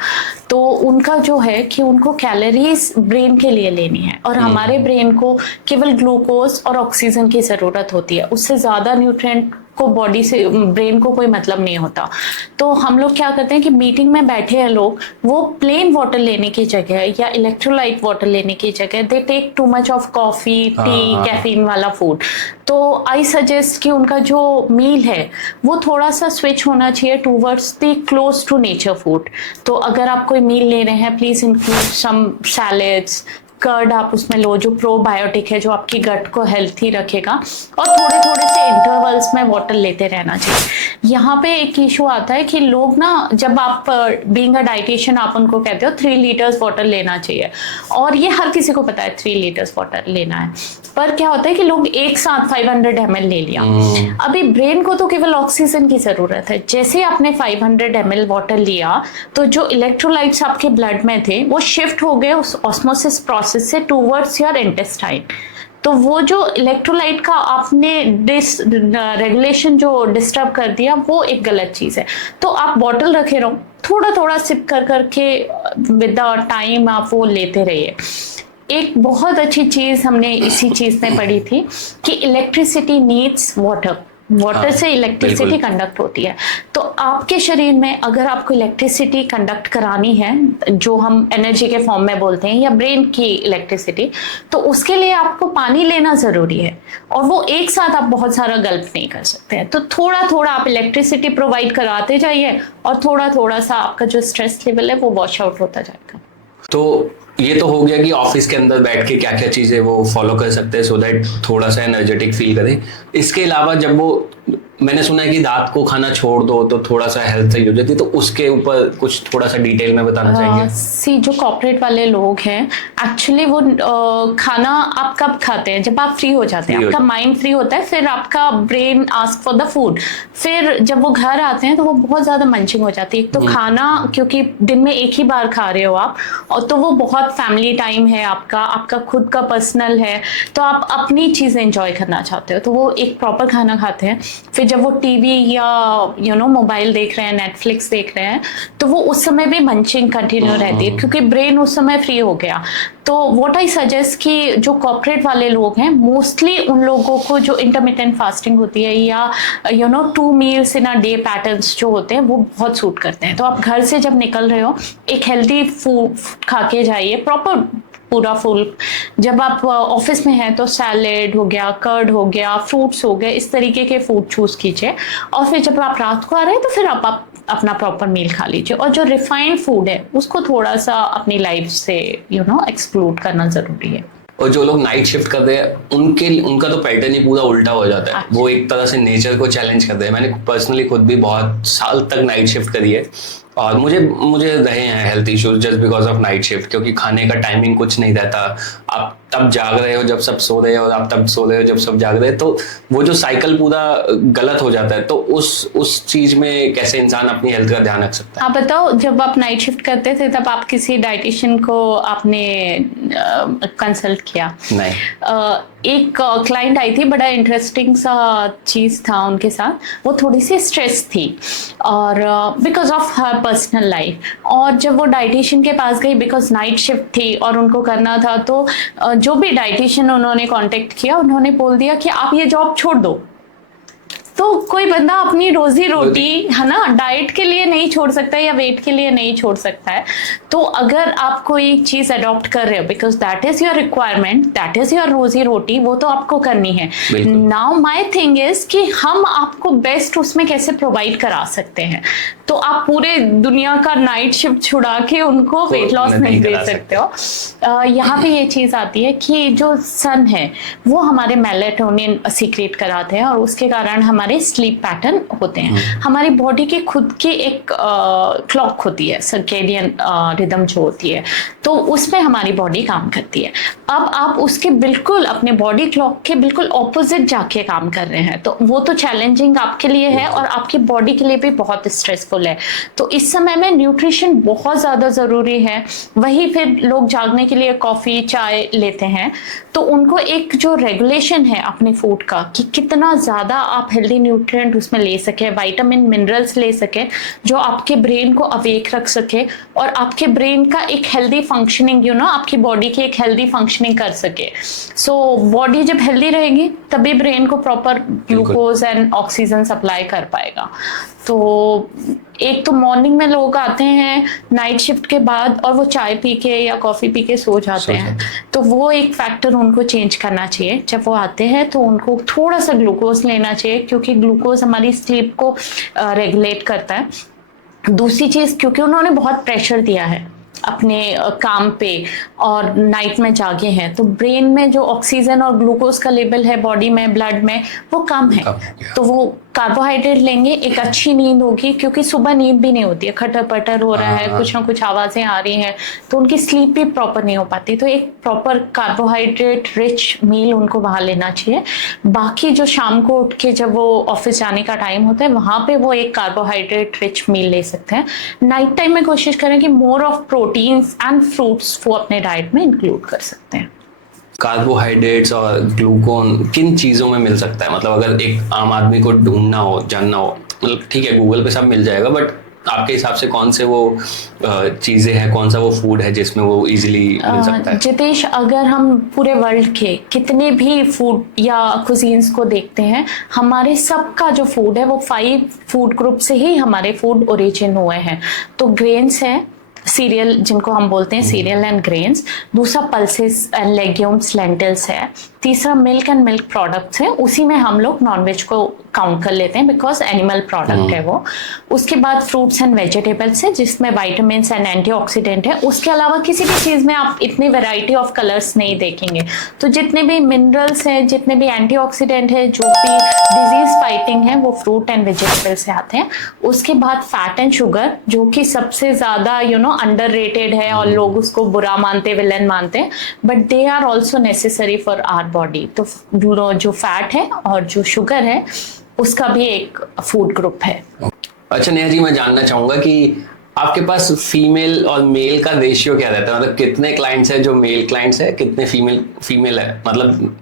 तो उनका जो है कि उनको कैलोरीज ब्रेन के लिए लेनी है और हमारे ब्रेन को केवल ग्लूकोज और ऑक्सीजन की ज़रूरत होती है, उससे ज़्यादा न्यूट्रिएंट को बॉडी से ब्रेन को कोई मतलब नहीं होता। तो हम लोग क्या करते हैं कि मीटिंग में बैठे हैं लोग, वो प्लेन वाटर लेने की जगह या इलेक्ट्रोलाइट वाटर लेने की जगह they take too much of coffee, tea, caffeine वाला फूड। तो आई सजेस्ट कि उनका जो मील है वो थोड़ा सा स्विच होना चाहिए towards the close to nature food. तो अगर आप कोई मील ले रहे हैं, please include some salads, curd आप उसमें लो जो प्रोबायोटिक है, जो आपकी गट को हेल्थी रखेगा, और थोड़े थोड़े से इंटरवल्स में वाटर लेते रहना चाहिए। यहाँ पे एक इशू आता है कि लोग ना, जब आप बीइंग अ डाइटिशियन आप उनको कहते हो 3 लीटर्स वाटर लेना चाहिए, और ये हर किसी को पता है 3 लीटर्स वाटर लेना है, पर क्या होता है कि लोग एक साथ 500 ml ले लिया। अभी ब्रेन को तो केवल ऑक्सीजन की जरूरत है, जैसे आपने 500 ml वाटर लिया तो जो इलेक्ट्रोलाइट्स आपके ब्लड में थे वो शिफ्ट हो गए उस ऑस्मोसिस प्रोसेस से टूवर्ड्स योर इंटेस्टाइन। तो वो जो इलेक्ट्रोलाइट का आपने रेगुलेशन जो डिस्टर्ब कर दिया, वो एक गलत चीज़ है। तो आप बॉटल रखे रहो, थोड़ा थोड़ा सिप कर करके विद द टाइम आप वो लेते रहिए। एक बहुत अच्छी चीज़ हमने इसी चीज़ में पढ़ी थी कि इलेक्ट्रिसिटी नीड्स वाटर, वाटर से इलेक्ट्रिसिटी कंडक्ट होती है। तो आपके शरीर में अगर आपको इलेक्ट्रिसिटी कंडक्ट करानी है, जो हम एनर्जी के फॉर्म में बोलते हैं, या ब्रेन की इलेक्ट्रिसिटी, तो उसके लिए आपको पानी लेना ज़रूरी है, और वो एक साथ आप बहुत सारा गल्प नहीं कर सकते हैं। तो थोड़ा थोड़ा आप इलेक्ट्रिसिटी प्रोवाइड कराते जाइए और थोड़ा थोड़ा सा आपका जो स्ट्रेस लेवल है वो वॉश आउट होता जाएगा। तो ये तो हो गया कि ऑफिस के अंदर बैठ के क्या क्या चीज़ें वो फॉलो कर सकते हैं सो दैट थोड़ा सा एनर्जेटिक फील करें। इसके अलावा जब वो, मैंने सुना है कि रात को खाना छोड़ दो तो थोड़ा सा हेल्थ सही हो जाती है, तो उसके ऊपर कुछ थोड़ा सा डिटेल में बताना चाहेंगे? जो कॉर्पोरेट वाले लोग हैं एक्चुअली वो खाना आप कब खाते हैं? जब आप फ्री हो जाते हैं, आपका माइंड फ्री होता है, फिर आपका brain ask for the food. फिर जब वो घर आते हैं तो वो बहुत ज़्यादा मंचिंग हो जाती है। तो खाना, क्योंकि दिन में एक ही बार खा रहे हो आप, और तो वो बहुत फैमिली टाइम है आपका खुद का पर्सनल है, तो आप अपनी चीज़ें एंजॉय करना चाहते हो, तो वो एक प्रॉपर खाना खाते हैं। फिर जब वो टीवी या मोबाइल देख रहे हैं, नेटफ्लिक्स देख रहे हैं, तो वो उस समय भी मंचिंग कंटिन्यू रहती है क्योंकि ब्रेन उस समय फ्री हो गया। तो व्हाट आई सजेस्ट कि जो कॉर्पोरेट वाले लोग हैं, मोस्टली उन लोगों को जो इंटरमिटेंट फास्टिंग होती है या 2 meals in a day patterns जो होते हैं, वो बहुत सूट करते हैं। तो आप घर से जब निकल रहे हो, एक हेल्दी फूड खा के जाइए, प्रॉपर पूरा फुल। जब आप ऑफिस में हैं तो सैलेड हो गया, कर्ड हो गया, फ्रूट्स हो गए, इस तरीके के फूड चूज कीजिए। और फिर जब आप रात को आ रहे हैं तो फिर आप अपना प्रॉपर मील खा लीजिए। और जो रिफाइंड फूड है उसको थोड़ा सा अपनी लाइफ से एक्सक्लूड करना जरूरी है। और जो लोग नाइट शिफ्ट करते हैं उनका तो पैटर्न ही पूरा उल्टा हो जाता है। वो एक तरह से नेचर को चैलेंज करते हैं। मैंने पर्सनली खुद भी बहुत साल तक नाइट शिफ्ट करी है और मुझे रहे हैं health issues just because of night shift, क्योंकि खाने का टाइमिंग कुछ नहीं रहता। आप तब जाग रहे हो जब सब सो रहे हो और आप तब सो रहे हो जब सब जाग रहे हैं, तो वो जो साइकिल पूरा गलत हो जाता है। तो उस चीज में कैसे इंसान अपनी हेल्थ का ध्यान रख सकता है? आप बताओ, जब आप नाइट शिफ्ट करते थे तब आप किसी डाइटिशियन को आपने कंसल्ट किया? नहीं। एक क्लाइंट आई थी, बड़ा इंटरेस्टिंग सा चीज़ था उनके साथ। वो थोड़ी सी स्ट्रेस थी और because of her personal life, और जब वो डाइटिशियन के पास गई बिकॉज नाइट शिफ्ट थी और उनको करना था, तो जो भी डाइटिशियन उन्होंने कांटेक्ट किया, उन्होंने बोल दिया कि आप ये जॉब छोड़ दो। तो कोई बंदा अपनी रोजी रोटी है ना डाइट के लिए नहीं छोड़ सकता है या वेट के लिए नहीं छोड़ सकता है। तो अगर आप कोई चीज अडॉप्ट कर रहे हो because that is your requirement, that is your रोजी रोटी, वो तो आपको करनी है। नाउ माई थिंग इज कि हम आपको बेस्ट उसमें कैसे प्रोवाइड करा सकते हैं। तो आप पूरे दुनिया का नाइट शिफ्ट छुड़ा के उनको वेट लॉस नहीं दे सकते हो। यहाँ पे ये चीज आती है कि जो सन है वो हमारे मेलेटोनिन सीक्रेट कराते हैं और उसके कारण हमारे स्लीप पैटर्न होते हैं। हमारी बॉडी की खुद की एक क्लॉक होती है, सर्केडियन रिदम जो होती है, तो उसमें हमारी बॉडी काम करती है। अब आप उसके बिल्कुल अपने बॉडी क्लॉक के बिल्कुल ऑपोजिट जाके काम कर रहे हैं, तो वो तो चैलेंजिंग आपके लिए है और आपकी बॉडी के लिए भी बहुत स्ट्रेसफुल है। तो इस समय में न्यूट्रिशन बहुत ज़्यादा ज़रूरी है। वही फिर लोग जागने के लिए कॉफ़ी चाय लेते हैं, तो उनको एक जो रेगुलेशन है अपने फूड का कि कितना ज़्यादा आप हेल्दी न्यूट्रिएंट उसमें ले सके, विटामिन मिनरल्स ले सके जो आपके ब्रेन को अवेक रख सके और आपके ब्रेन का एक हेल्दी फंक्शनिंग आपकी बॉडी की एक हेल्दी फंक्शनिंग कर सके। सो बॉडी जब हेल्दी रहेगी तभी ब्रेन को proper glucose and oxygen supply कर पाएगा। तो एक तो मॉर्निंग में लोग आते हैं नाइट शिफ्ट के बाद और वो चाय पी के या कॉफ़ी पी के सो जाते हैं, तो वो एक फैक्टर उनको चेंज करना चाहिए। जब वो आते हैं तो उनको थोड़ा सा ग्लूकोज लेना चाहिए क्योंकि ग्लूकोज हमारी स्लीप को रेगुलेट करता है। दूसरी चीज़, क्योंकि उन्होंने बहुत प्रेशर दिया है अपने काम पे और नाइट में जागे हैं, तो ब्रेन में जो ऑक्सीजन और ग्लूकोज का लेवल है बॉडी में, ब्लड में, वो कम है। तो वो कार्बोहाइड्रेट लेंगे, एक अच्छी नींद होगी क्योंकि सुबह नींद भी नहीं होती है, खटर पटर हो रहा है, कुछ ना कुछ आवाज़ें आ रही हैं, तो उनकी स्लीप भी प्रॉपर नहीं हो पाती। तो एक प्रॉपर कार्बोहाइड्रेट रिच मील उनको वहाँ लेना चाहिए। बाकी जो शाम को उठ के जब वो ऑफिस जाने का टाइम होता है वहाँ पे वो एक कार्बोहाइड्रेट रिच मील ले सकते हैं। नाइट टाइम में कोशिश करें कि more of proteins and fruits वो अपने डाइट में इंक्लूड कर सकते हैं। कार्बोहाइड्रेट्स और ग्लूकोन किन चीज़ों में मिल सकता है? मतलब अगर एक आम आदमी को ढूंढना हो, जानना हो, मतलब ठीक है गूगल पे सब मिल जाएगा, बट आपके हिसाब से कौन से वो चीज़ें हैं, कौन सा वो फूड है जिसमें वो इजीली मिल सकता है? जितेश, अगर हम पूरे वर्ल्ड के कितने भी फूड या कुजीन्स को देखते हैं, हमारे सबका जो फूड है वो 5 फूड ग्रुप से ही हमारे फूड ओरिजिन हुए हैं। तो ग्रेन्स है, सीरियल जिनको हम बोलते हैं सीरियल एंड ग्रेन्स, दूसरा पल्सेस एंड लेग्यूम्स लेंटिल्स है, तीसरा मिल्क एंड मिल्क प्रोडक्ट्स है, उसी में हम लोग नॉनवेज को काउंट कर लेते हैं बिकॉज एनिमल प्रोडक्ट है वो। उसके बाद फ्रूट्स एंड वेजिटेबल्स है जिसमें विटामिन एंड एंटीऑक्सीडेंट है। उसके अलावा किसी भी चीज़ में आप इतनी वैरायटी ऑफ कलर्स नहीं देखेंगे। तो जितने भी मिनरल्स हैं, जितने भी एंटीऑक्सीडेंट है, जो भी डिजीज फाइटिंग है, वो फ्रूट एंड वेजिटेबल से आते हैं। उसके बाद फैट एंड शुगर जो कि सबसे ज़्यादा अंडररेटेड है और लोग उसको बुरा मानते, विलन मानते हैं, but they are also necessary for our body. तो जो फैट है और जो शुगर है उसका भी एक फूड ग्रुप है। अच्छा नेहा जी, मैं जानना चाहूंगा कि आपके पास फीमेल और मेल का रेशियो क्या रहता है? मतलब कितने क्लाइंट्स हैं जो मेल क्लाइंट्स है, कितने फीमेल है? मतलब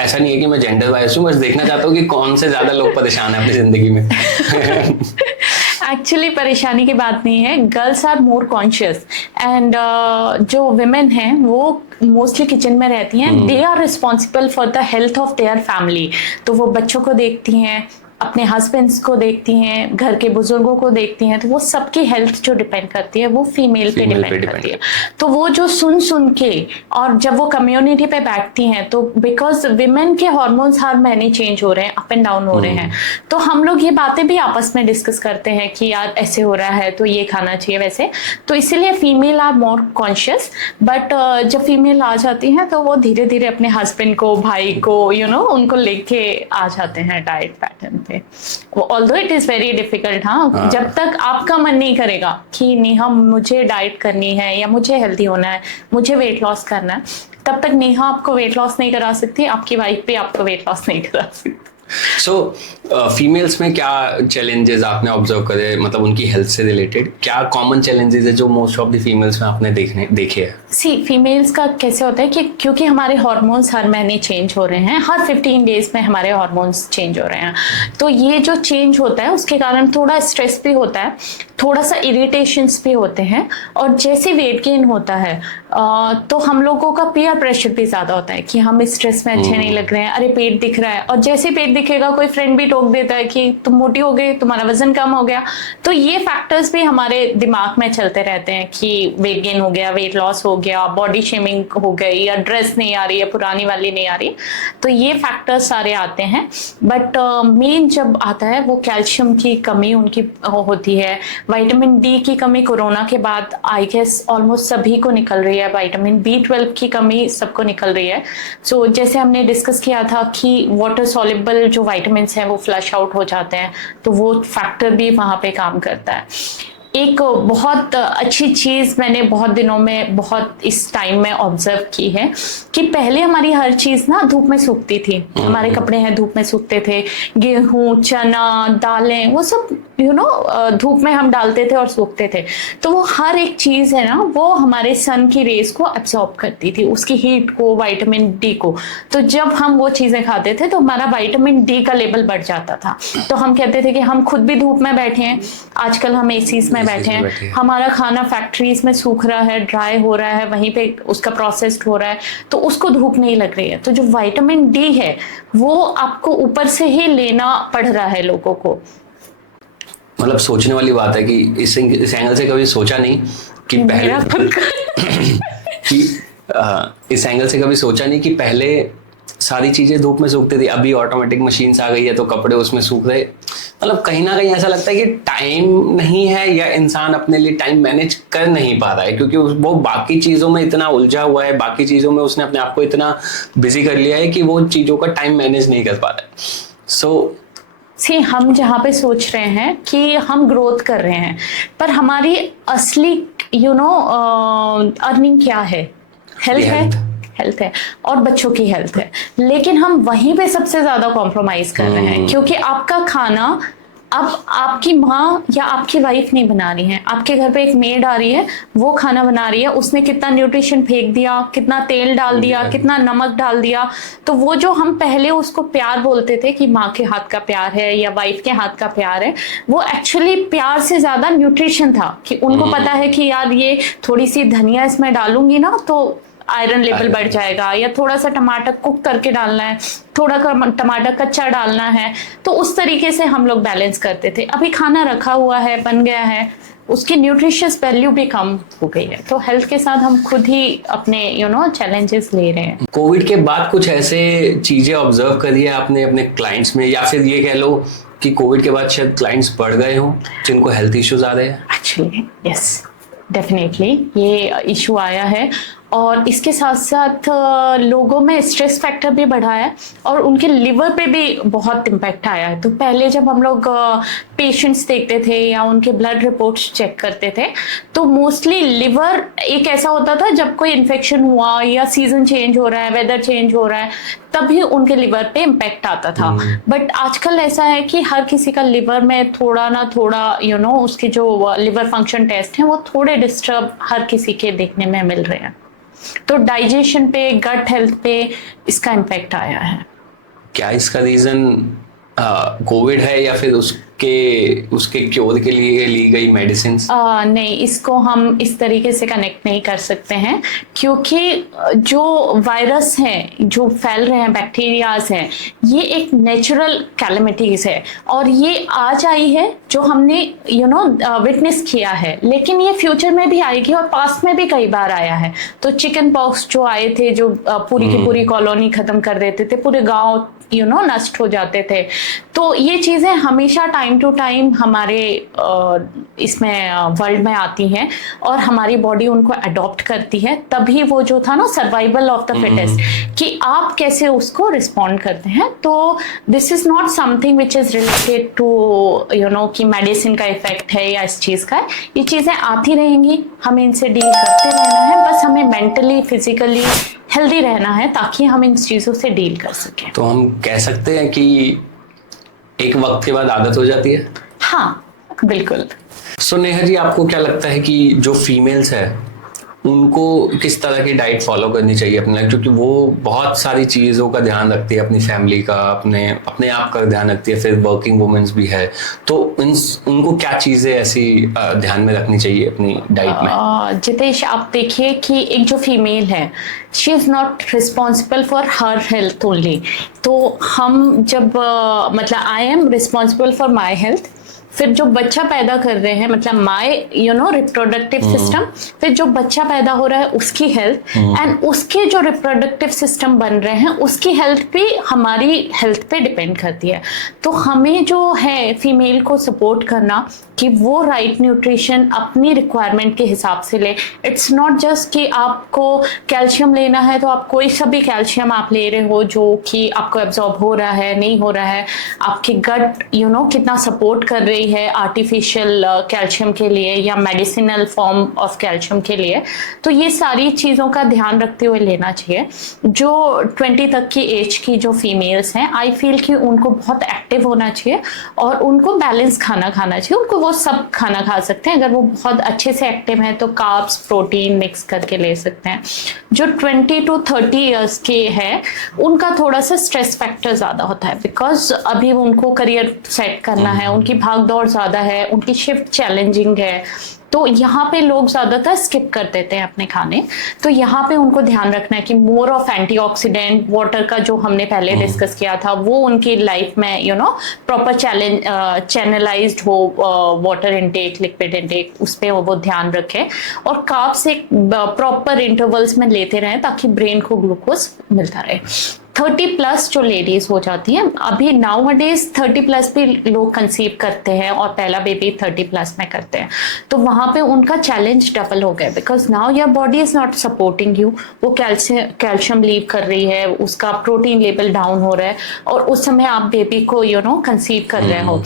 ऐसा नहीं है कि मैं जेंडर वाइज हूँ, बस देखना चाहता हूँ कि कौन से ज्यादा लोग परेशान है अपनी जिंदगी में। एक्चुअली परेशानी की बात नहीं है, girls are more conscious and जो विमेन हैं वो मोस्टली किचन में रहती हैं, they are responsible for the health of their family. तो वो बच्चों को देखती हैं, अपने हस्बैंड्स को देखती हैं, घर के बुजुर्गों को देखती हैं, तो वो सबकी हेल्थ जो डिपेंड करती है वो फीमेल पे डिपेंड करती है। तो वो जो सुन के और जब वो कम्युनिटी पे बैठती हैं, तो बिकॉज विमेन के हार्मोन्स हर महीने चेंज हो रहे हैं, अप एंड डाउन हो रहे हैं, तो हम लोग ये बातें भी आपस में डिस्कस करते हैं कि यार ऐसे हो रहा है तो ये खाना चाहिए वैसे। तो इसीलिए female are more conscious, but जब फीमेल आ जाती हैं तो वो धीरे धीरे अपने हस्बैंड को, भाई को उनको लेके आ जाते हैं डाइट पैटर्न पे। Although it is very difficult, हाँ, जब तक आपका मन नहीं करेगा कि नेहा मुझे डाइट करनी है या मुझे हेल्दी होना है, मुझे वेट लॉस करना है, तब तक नेहा आपको वेट लॉस नहीं करा सकती, आपकी वाइफ भी आपको वेट लॉस नहीं करा सकती। सो फीमेल्स में क्या चैलेंजेस आपने ऑब्जर्व करे, मतलब उनकी हेल्थ से रिलेटेड क्या कॉमन चैलेंजेस है जो मोस्ट ऑफ द फीमेल्स में आपने देखे हैं? सी फीमेल्स का कैसे होता है कि क्योंकि हमारे हार्मोन्स हर महीने चेंज हो रहे हैं, हर 15 डेज में हमारे हार्मोन्स चेंज हो रहे हैं, तो ये जो चेंज होता है उसके कारण थोड़ा स्ट्रेस भी होता है, थोड़ा सा इरिटेशंस भी होते हैं, और जैसे वेट गेन होता है तो हम लोगों का पीयर प्रेशर भी ज़्यादा होता है कि हम स्ट्रेस में अच्छे नहीं लग रहे हैं, अरे पेट दिख रहा है, और जैसे पेट दिखेगा, कोई फ्रेंड भी टोक देता है कि तुम मोटी हो गई, तुम्हारा वजन कम हो गया। तो ये फैक्टर्स भी हमारे दिमाग में चलते रहते हैं कि वेट गेन हो गया, वेट लॉस हो गया, बॉडी शेमिंग हो गई, या ड्रेस नहीं आ रही है, पुरानी वाली नहीं आ रही। तो ये फैक्टर्स सारे आते हैं। बट मेन जब आता है वो कैल्शियम की कमी उनकी होती है, विटामिन डी की कमी कोरोना के बाद आई गेस ऑलमोस्ट सभी को निकल रही है, विटामिन B12 की कमी सबको निकल रही है। सो जैसे हमने डिस्कस किया था कि वाटर सॉल्युबल जो विटामिन हैं वो फ्लश आउट हो जाते हैं, तो वो फैक्टर भी वहाँ पे काम करता है। एक बहुत अच्छी चीज़ मैंने बहुत दिनों में, बहुत इस टाइम में ऑब्जर्व की है कि पहले हमारी हर चीज़ ना धूप में सूखती थी। हमारे कपड़े हैं धूप में सूखते थे, गेहूं, चना, दालें, वो सब धूप में हम डालते थे और सूखते थे। तो वो हर एक चीज़ है ना, वो हमारे सन की रेस को एब्जॉर्ब करती थी, उसकी हीट को, विटामिन डी को। तो जब हम वो चीज़ें खाते थे तो हमारा विटामिन डी का लेवल बढ़ जाता था। तो हम कहते थे कि हम खुद भी धूप में बैठे हैं, आजकल हम एसीज में बैठे हैं, हमारा खाना फैक्ट्रीज में सूख रहा है, ड्राई हो रहा है, वहीं पे उसका प्रोसेस्ड हो रहा है, तो उसको धूप नहीं लग रही है। तो जो विटामिन डी है वो आपको ऊपर से ही लेना पड़ रहा है लोगों को। मतलब सोचने वाली बात है कि इस एंगल से कभी सोचा नहीं कि पहले कि इस एंगल से कभी सोचा नहीं कि पहले सारी चीजें धूप में सूखती थी, अभी ऑटोमेटिक मशीन्स आ गई है तो कपड़े उसमें सूख रहे। मतलब कहीं ना कहीं ऐसा लगता है कि टाइम नहीं है, या इंसान अपने लिए टाइम मैनेज कर नहीं पा रहा है, क्योंकि वो बाकी चीजों में इतना उलझा हुआ है, बाकी चीजों में उसने अपने आप को इतना बिजी कर लिया है कि वो चीजों का टाइम मैनेज नहीं कर पा रहा है। हम जहाँ पे सोच रहे हैं कि हम ग्रोथ कर रहे हैं, पर हमारी असली अर्निंग क्या है? हेल्थ है और बच्चों की हेल्थ है। लेकिन हम वहीं पे सबसे ज्यादा कॉम्प्रोमाइज कर रहे हैं, क्योंकि आपका खाना अब आपकी माँ या आपकी वाइफ नहीं बना रही है, आपके घर पे एक मेड आ रही है, वो खाना बना रही है, उसने कितना न्यूट्रिशन फेंक दिया, कितना तेल डाल दिया, कितना नमक डाल दिया। तो वो जो हम पहले उसको प्यार बोलते थे कि माँ के हाथ का प्यार है या वाइफ के हाथ का प्यार है, वो एक्चुअली प्यार से ज्यादा न्यूट्रिशन था कि उनको पता है कि यार ये थोड़ी सी धनिया इसमें डालूंगी ना तो आयरन लेवल बढ़ जाएगा, या थोड़ा सा टमाटर कुक करके डालना है, थोड़ा टमाटर कच्चा डालना है। तो उस तरीके से हम लोग बैलेंस करते थे। अभी खाना रखा हुआ है, बन गया है, उसकी न्यूट्रिशियस वैल्यू भी कम हो गई है। तो हेल्थ के साथ हम खुद ही अपने चैलेंजेस ले रहे हैं। कोविड के बाद कुछ ऐसे चीजें ऑब्जर्व करी है आपने अपने क्लाइंट्स में, या फिर ये कह लो कि कोविड के बाद शायद क्लाइंट्स बढ़ गए हों जिनको हेल्थ इश्यूज आ रहे हैं? एक्चुअली यस, डेफिनेटली ये इशू आया है, और इसके साथ साथ लोगों में स्ट्रेस फैक्टर भी बढ़ा है और उनके लिवर पे भी बहुत इम्पैक्ट आया है। तो पहले जब हम लोग पेशेंट्स देखते थे या उनके ब्लड रिपोर्ट्स चेक करते थे, तो मोस्टली लिवर एक ऐसा होता था जब कोई इन्फेक्शन हुआ या सीजन चेंज हो रहा है, वेदर चेंज हो रहा है, तभी उनके लिवर पे इम्पैक्ट आता था। बट आजकल ऐसा है कि हर किसी का लिवर में थोड़ा ना थोड़ा उसके जो लिवर फंक्शन टेस्ट हैं वो थोड़े डिस्टर्ब हर किसी के देखने में मिल रहे हैं। तो डाइजेशन पे, गट हेल्थ पे इसका इम्पैक्ट आया है। क्या इसका रीजन कोविड है या फिर उसके क्योर के लिए ली गई मेडिसिन? नहीं, इसको हम इस तरीके से कनेक्ट नहीं कर सकते हैं, क्योंकि जो वायरस हैं जो फैल रहे हैं, बैक्टीरियाज हैं, ये एक नेचुरल कैलेमिटीज है और ये आज आई है जो हमने विटनेस किया है, लेकिन ये फ्यूचर में भी आएगी और पास्ट में भी कई बार आया है। तो चिकन पॉक्स जो आए थे, जो पूरी की पूरी कॉलोनी खत्म कर देते थे, पूरे गांव नष्ट हो जाते थे। तो ये चीजें हमेशा टाइम टू टाइम हमारे इसमें वर्ल्ड में आती हैं और हमारी बॉडी उनको अडॉप्ट करती है। तभी वो जो था ना, सर्वाइवल ऑफ द फिटेस्ट, कि आप कैसे उसको रिस्पॉन्ड करते हैं। तो this is not something which is related to कि मेडिसिन का इफेक्ट है या इस चीज का है। ये चीजें आती रहेंगी, हमें इनसे डील करते रहना है, बस हमें मेंटली फिजिकली हेल्दी रहना है ताकि हम इन चीजों से डील कर सकें। तो हम कह सकते हैं कि एक वक्त के बाद आदत हो जाती है? हाँ, बिल्कुल। सो नेहा जी, आपको क्या लगता है कि जो फीमेल्स है उनको किस तरह की डाइट फॉलो करनी चाहिए अपने, क्योंकि वो बहुत सारी चीज़ों का ध्यान रखती है, अपनी फैमिली का, अपने अपने आप का ध्यान रखती है, फिर वर्किंग वुमेन्स भी है, तो उनको क्या चीज़ें ऐसी ध्यान में रखनी चाहिए अपनी डाइट में? जितेश, आप देखिए कि एक जो फीमेल है, she is not responsible for her health only. तो हम जब मतलब I am responsible for my health, फिर जो बच्चा पैदा कर रहे हैं मतलब माय रिप्रोडक्टिव सिस्टम, फिर जो बच्चा पैदा हो रहा है उसकी हेल्थ, एंड उसके जो रिप्रोडक्टिव सिस्टम बन रहे हैं उसकी हेल्थ भी हमारी हेल्थ पे डिपेंड करती है। तो हमें जो है फीमेल को सपोर्ट करना कि वो राइट न्यूट्रिशन अपनी रिक्वायरमेंट के हिसाब से ले। इट्स नॉट जस्ट कि आपको कैल्शियम लेना है तो आप कोई सा भी कैल्शियम आप ले रहे हो जो कि आपको एब्जॉर्ब हो रहा है नहीं हो रहा है, आपकी गट कितना सपोर्ट कर रही है आर्टिफिशियल कैल्शियम के लिए या मेडिसिनल फॉर्म ऑफ कैल्शियम के लिए। तो ये सारी चीज़ों का ध्यान रखते हुए लेना चाहिए। जो 20 तक की एज की जो फीमेल्स हैं, आई फील कि उनको बहुत एक्टिव होना चाहिए और उनको बैलेंस खाना खाना चाहिए। उनको वो सब खाना खा सकते हैं, अगर वो बहुत अच्छे से एक्टिव हैं तो कार्ब्स प्रोटीन मिक्स करके ले सकते हैं। जो 20 to 30 ईयर्स के हैं उनका थोड़ा सा स्ट्रेस फैक्टर ज़्यादा होता है, बिकॉज अभी उनको करियर सेट करना है, उनकी भाग दौड़ ज़्यादा है, उनकी शिफ्ट चैलेंजिंग है, तो यहाँ पे लोग ज़्यादातर स्किप कर देते हैं अपने खाने। तो यहाँ पे उनको ध्यान रखना है कि मोर ऑफ एंटीऑक्सीडेंट, वाटर का जो हमने पहले डिस्कस किया था वो उनकी लाइफ में प्रॉपर चैनलाइज्ड हो, वाटर इनटेक, लिक्विड इनटेक, उस पर वो ध्यान रखें और कार्ब्स एक प्रॉपर इंटरवल्स में लेते रहें ताकि ब्रेन को ग्लूकोज मिलता रहे। 30 प्लस जो लेडीज हो जाती हैं, अभी नाउ डेज 30 प्लस भी लोग कंसीव करते हैं और पहला बेबी 30 प्लस में करते हैं, तो वहाँ पे उनका चैलेंज डबल हो गया, because now your body is not supporting you. वो कैल्शियम लीव कर रही है, उसका प्रोटीन लेवल डाउन हो रहा है और उस समय आप बेबी को कंसीव कर रहे हो,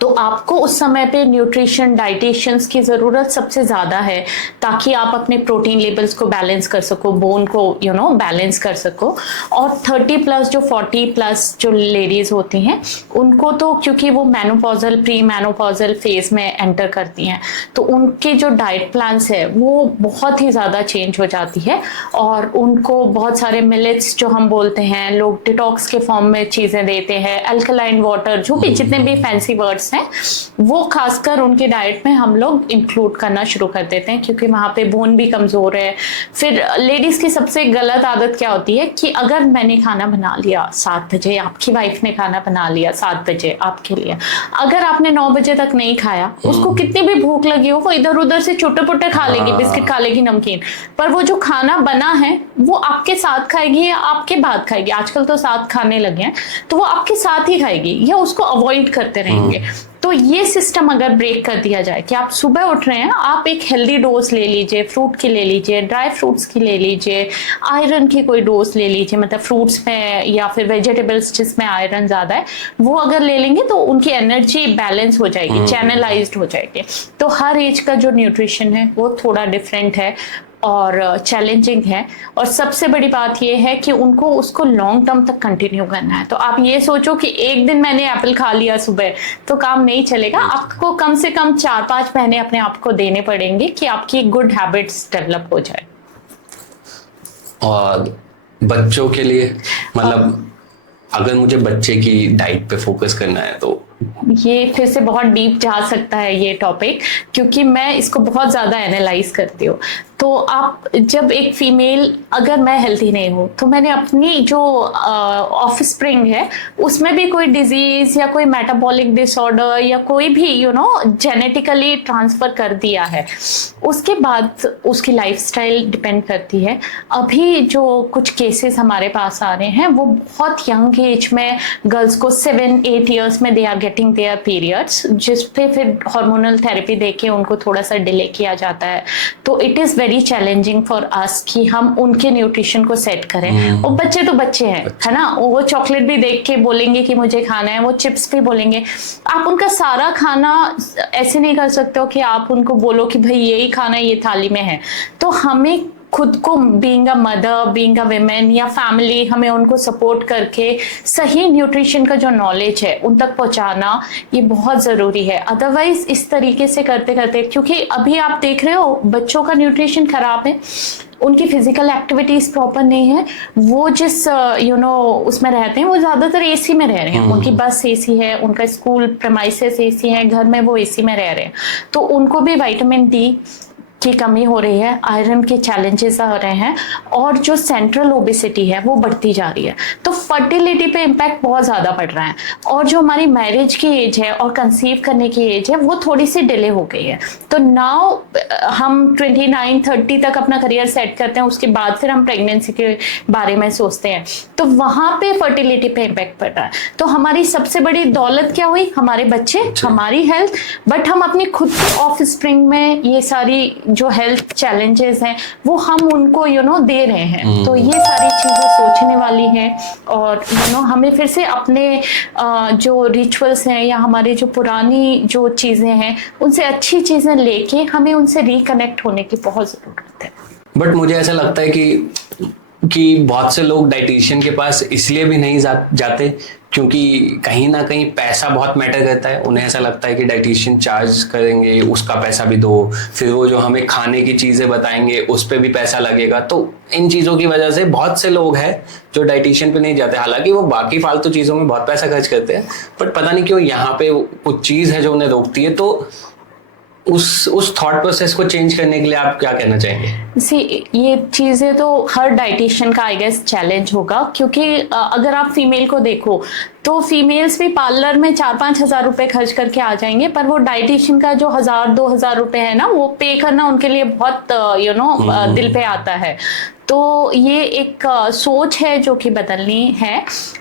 तो आपको उस समय पे न्यूट्रिशन डाइटिशियंस की ज़रूरत सबसे ज़्यादा है ताकि आप अपने प्रोटीन लेवल्स को बैलेंस कर सको, बोन को बैलेंस कर सको। और 30 प्लस जो 40 प्लस जो लेडीज़ होती हैं उनको तो क्योंकि वो मेनोपॉजल प्री मेनोपॉजल फेज में एंटर करती हैं, तो उनके जो डाइट प्लान्स है वो बहुत ही ज़्यादा चेंज हो जाती है और उनको बहुत सारे मिलेट्स जो हम बोलते हैं, लोग डिटॉक्स के फॉर्म में चीज़ें देते हैं, अल्कलाइन वाटर, जो भी जितने भी फैंसी वर्ड्स हैं वो खासकर उनके डाइट में हम लोग इंक्लूड करना शुरू कर देते हैं, क्योंकि वहाँ पे बोन भी कमज़ोर है। फिर लेडीज़ की सबसे गलत आदत क्या होती है कि अगर मैंने खाना बना लिया 7 बजे, आपकी वाइफ ने खाना बना लिया 7 बजे आपके लिए, अगर आपने 9 बजे तक नहीं खाया, उसको कितनी भी भूख लगी हो वो इधर उधर से छोटे पुट्टे खा लेगी, बिस्किट खा लेगी, नमकीन, पर वो जो खाना बना है वो आपके साथ खाएगी या आपके बाद खाएगी। आजकल तो साथ खाने लगे हैं, तो वो आपके साथ ही खाएगी या उसको अवॉइड करते रहेंगे। तो ये सिस्टम अगर ब्रेक कर दिया जाए कि आप सुबह उठ रहे हैं, आप एक हेल्दी डोज ले लीजिए, फ्रूट की ले लीजिए, ड्राई फ्रूट्स की ले लीजिए, आयरन की कोई डोज ले लीजिए, मतलब फ्रूट्स में या फिर वेजिटेबल्स जिसमें आयरन ज़्यादा है वो अगर ले लेंगे तो उनकी एनर्जी बैलेंस हो जाएगी, चैनलाइज्ड हो जाएगी। तो हर एज का जो न्यूट्रिशन है वो थोड़ा डिफरेंट है और चैलेंजिंग है, और सबसे बड़ी बात यह है कि उनको उसको लॉन्ग टर्म तक कंटिन्यू करना है। तो आप ये सोचो कि एक दिन मैंने एप्पल खा लिया सुबह तो काम नहीं चलेगा, आपको कम से कम 4-5 महीने अपने आप को देने पड़ेंगे कि आपकी गुड हैबिट्स डेवलप हो जाए। और बच्चों के लिए मतलब अगर मुझे बच्चे की डाइट पे फोकस करना है तो ये फिर से बहुत डीप जा सकता है ये टॉपिक, क्योंकि मैं इसको बहुत ज़्यादा एनालाइज करती हूँ। तो आप जब एक फीमेल, अगर मैं हेल्थी नहीं हूँ तो मैंने अपनी जो ऑफ स्प्रिंग है उसमें भी कोई डिजीज़ या कोई मेटाबॉलिक डिसऑर्डर या कोई भी जेनेटिकली ट्रांसफ़र कर दिया है, उसके बाद उसकी लाइफस्टाइल डिपेंड करती है। अभी जो कुछ केसेस हमारे पास आ रहे हैं वो बहुत यंग एज में गर्ल्स को 7-8 ईयर्स में they are getting their periods, जिस पे फिर हार्मोनल थेरेपी देके उनको थोड़ा सा डिले किया जाता है। तो it is very challenging for us कि हम उनके न्यूट्रिशन को सेट करें। वो बच्चे तो बच्चे हैं, है ना, वो चॉकलेट भी देख के बोलेंगे कि मुझे खाना है, वो चिप्स भी बोलेंगे। आप उनका सारा खाना ऐसे नहीं कर सकते हो कि आप उनको बोलो कि भाई यही खाना ये थाली में है। तो हमें खुद को being a mother, being a women या फैमिली, हमें उनको सपोर्ट करके सही न्यूट्रिशन का जो नॉलेज है उन तक पहुंचाना ये बहुत ज़रूरी है। अदरवाइज इस तरीके से करते करते, क्योंकि अभी आप देख रहे हो बच्चों का न्यूट्रिशन खराब है, उनकी फिजिकल एक्टिविटीज प्रॉपर नहीं है, वो जिस उसमें रहते हैं वो ज्यादातर एसी में रह रहे हैं, उनकी बस एसी है, उनका स्कूल प्रेमाइसेस एसी है, घर में वो एसी में रह रहे हैं, तो उनको भी विटामिन डी की कमी हो रही है, आयरन के चैलेंजेस आ रहे हैं, और जो सेंट्रल ओबेसिटी है वो बढ़ती जा रही है, तो फर्टिलिटी पे इम्पैक्ट बहुत ज़्यादा पड़ रहा है। और जो हमारी मैरिज की एज है और कंसीव करने की एज है वो थोड़ी सी डिले हो गई है, तो नाउ हम 29-30 तक अपना करियर सेट करते हैं, उसके बाद फिर हम प्रेगनेंसी के बारे में सोचते हैं, तो वहाँ पे फर्टिलिटी पे इम्पैक्ट पड़ रहा है। तो हमारी सबसे बड़ी दौलत क्या हुई? हमारे बच्चे, हमारी हेल्थ, बट हम अपनी खुद के ऑफ स्प्रिंग में ये सारी जो हेल्थ चैलेंजेस हैं वो हम उनको दे रहे हैं। तो ये सारी चीजें सोचने वाली हैं, और हमें फिर से अपने जो रिचुअल्स हैं या हमारे जो पुरानी जो चीजें हैं उनसे अच्छी चीजें लेके हमें उनसे रिकनेक्ट होने की बहुत जरूरत है। बट मुझे ऐसा लगता है कि बहुत से लोग डाइटिशियन के पास इसलिए भी नहीं जाते क्योंकि कहीं ना कहीं पैसा बहुत मैटर करता है। उन्हें ऐसा लगता है कि डाइटिशियन चार्ज करेंगे, उसका पैसा भी दो, फिर वो जो हमें खाने की चीज़ें बताएंगे उस पर भी पैसा लगेगा। तो इन चीज़ों की वजह से बहुत से लोग हैं जो डाइटिशियन पे नहीं जाते, हालांकि वो बाकी फालतू चीज़ों में बहुत पैसा खर्च करते हैं, बट पता नहीं क्यों यहाँ पे कुछ चीज़ है जो उन्हें रोकती है। तो उस थॉट प्रोसेस को चेंज करने के लिए आप क्या कहना चाहेंगे? ये चीजें तो हर डाइटिशियन का आई गेस चैलेंज होगा, क्योंकि अगर आप फीमेल को देखो तो फीमेल्स भी पार्लर में 4-5 हज़ार रुपए खर्च करके आ जाएंगे, पर वो डाइटिशियन का जो 1,000-2,000 रुपए है ना वो पे करना उनके लिए बहुत दिल पे आता है। तो ये एक सोच है जो कि बदलनी है।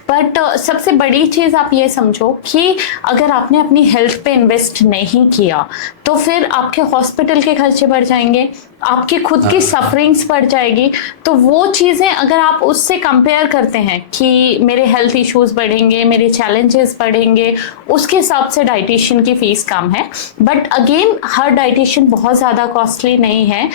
बट सबसे बड़ी चीज़ आप ये समझो कि अगर आपने अपनी हेल्थ पे इन्वेस्ट नहीं किया तो फिर आपके हॉस्पिटल के खर्चे बढ़ जाएंगे, आपकी खुद की सफरिंग्स बढ़ जाएगी। तो वो चीज़ें अगर आप उससे कंपेयर करते हैं कि मेरे हेल्थ इश्यूज बढ़ेंगे, मेरे चैलेंजेस बढ़ेंगे, उसके हिसाब से डाइटिशियन की फीस कम है। बट अगेन हर डाइटिशियन बहुत ज़्यादा कॉस्टली नहीं है।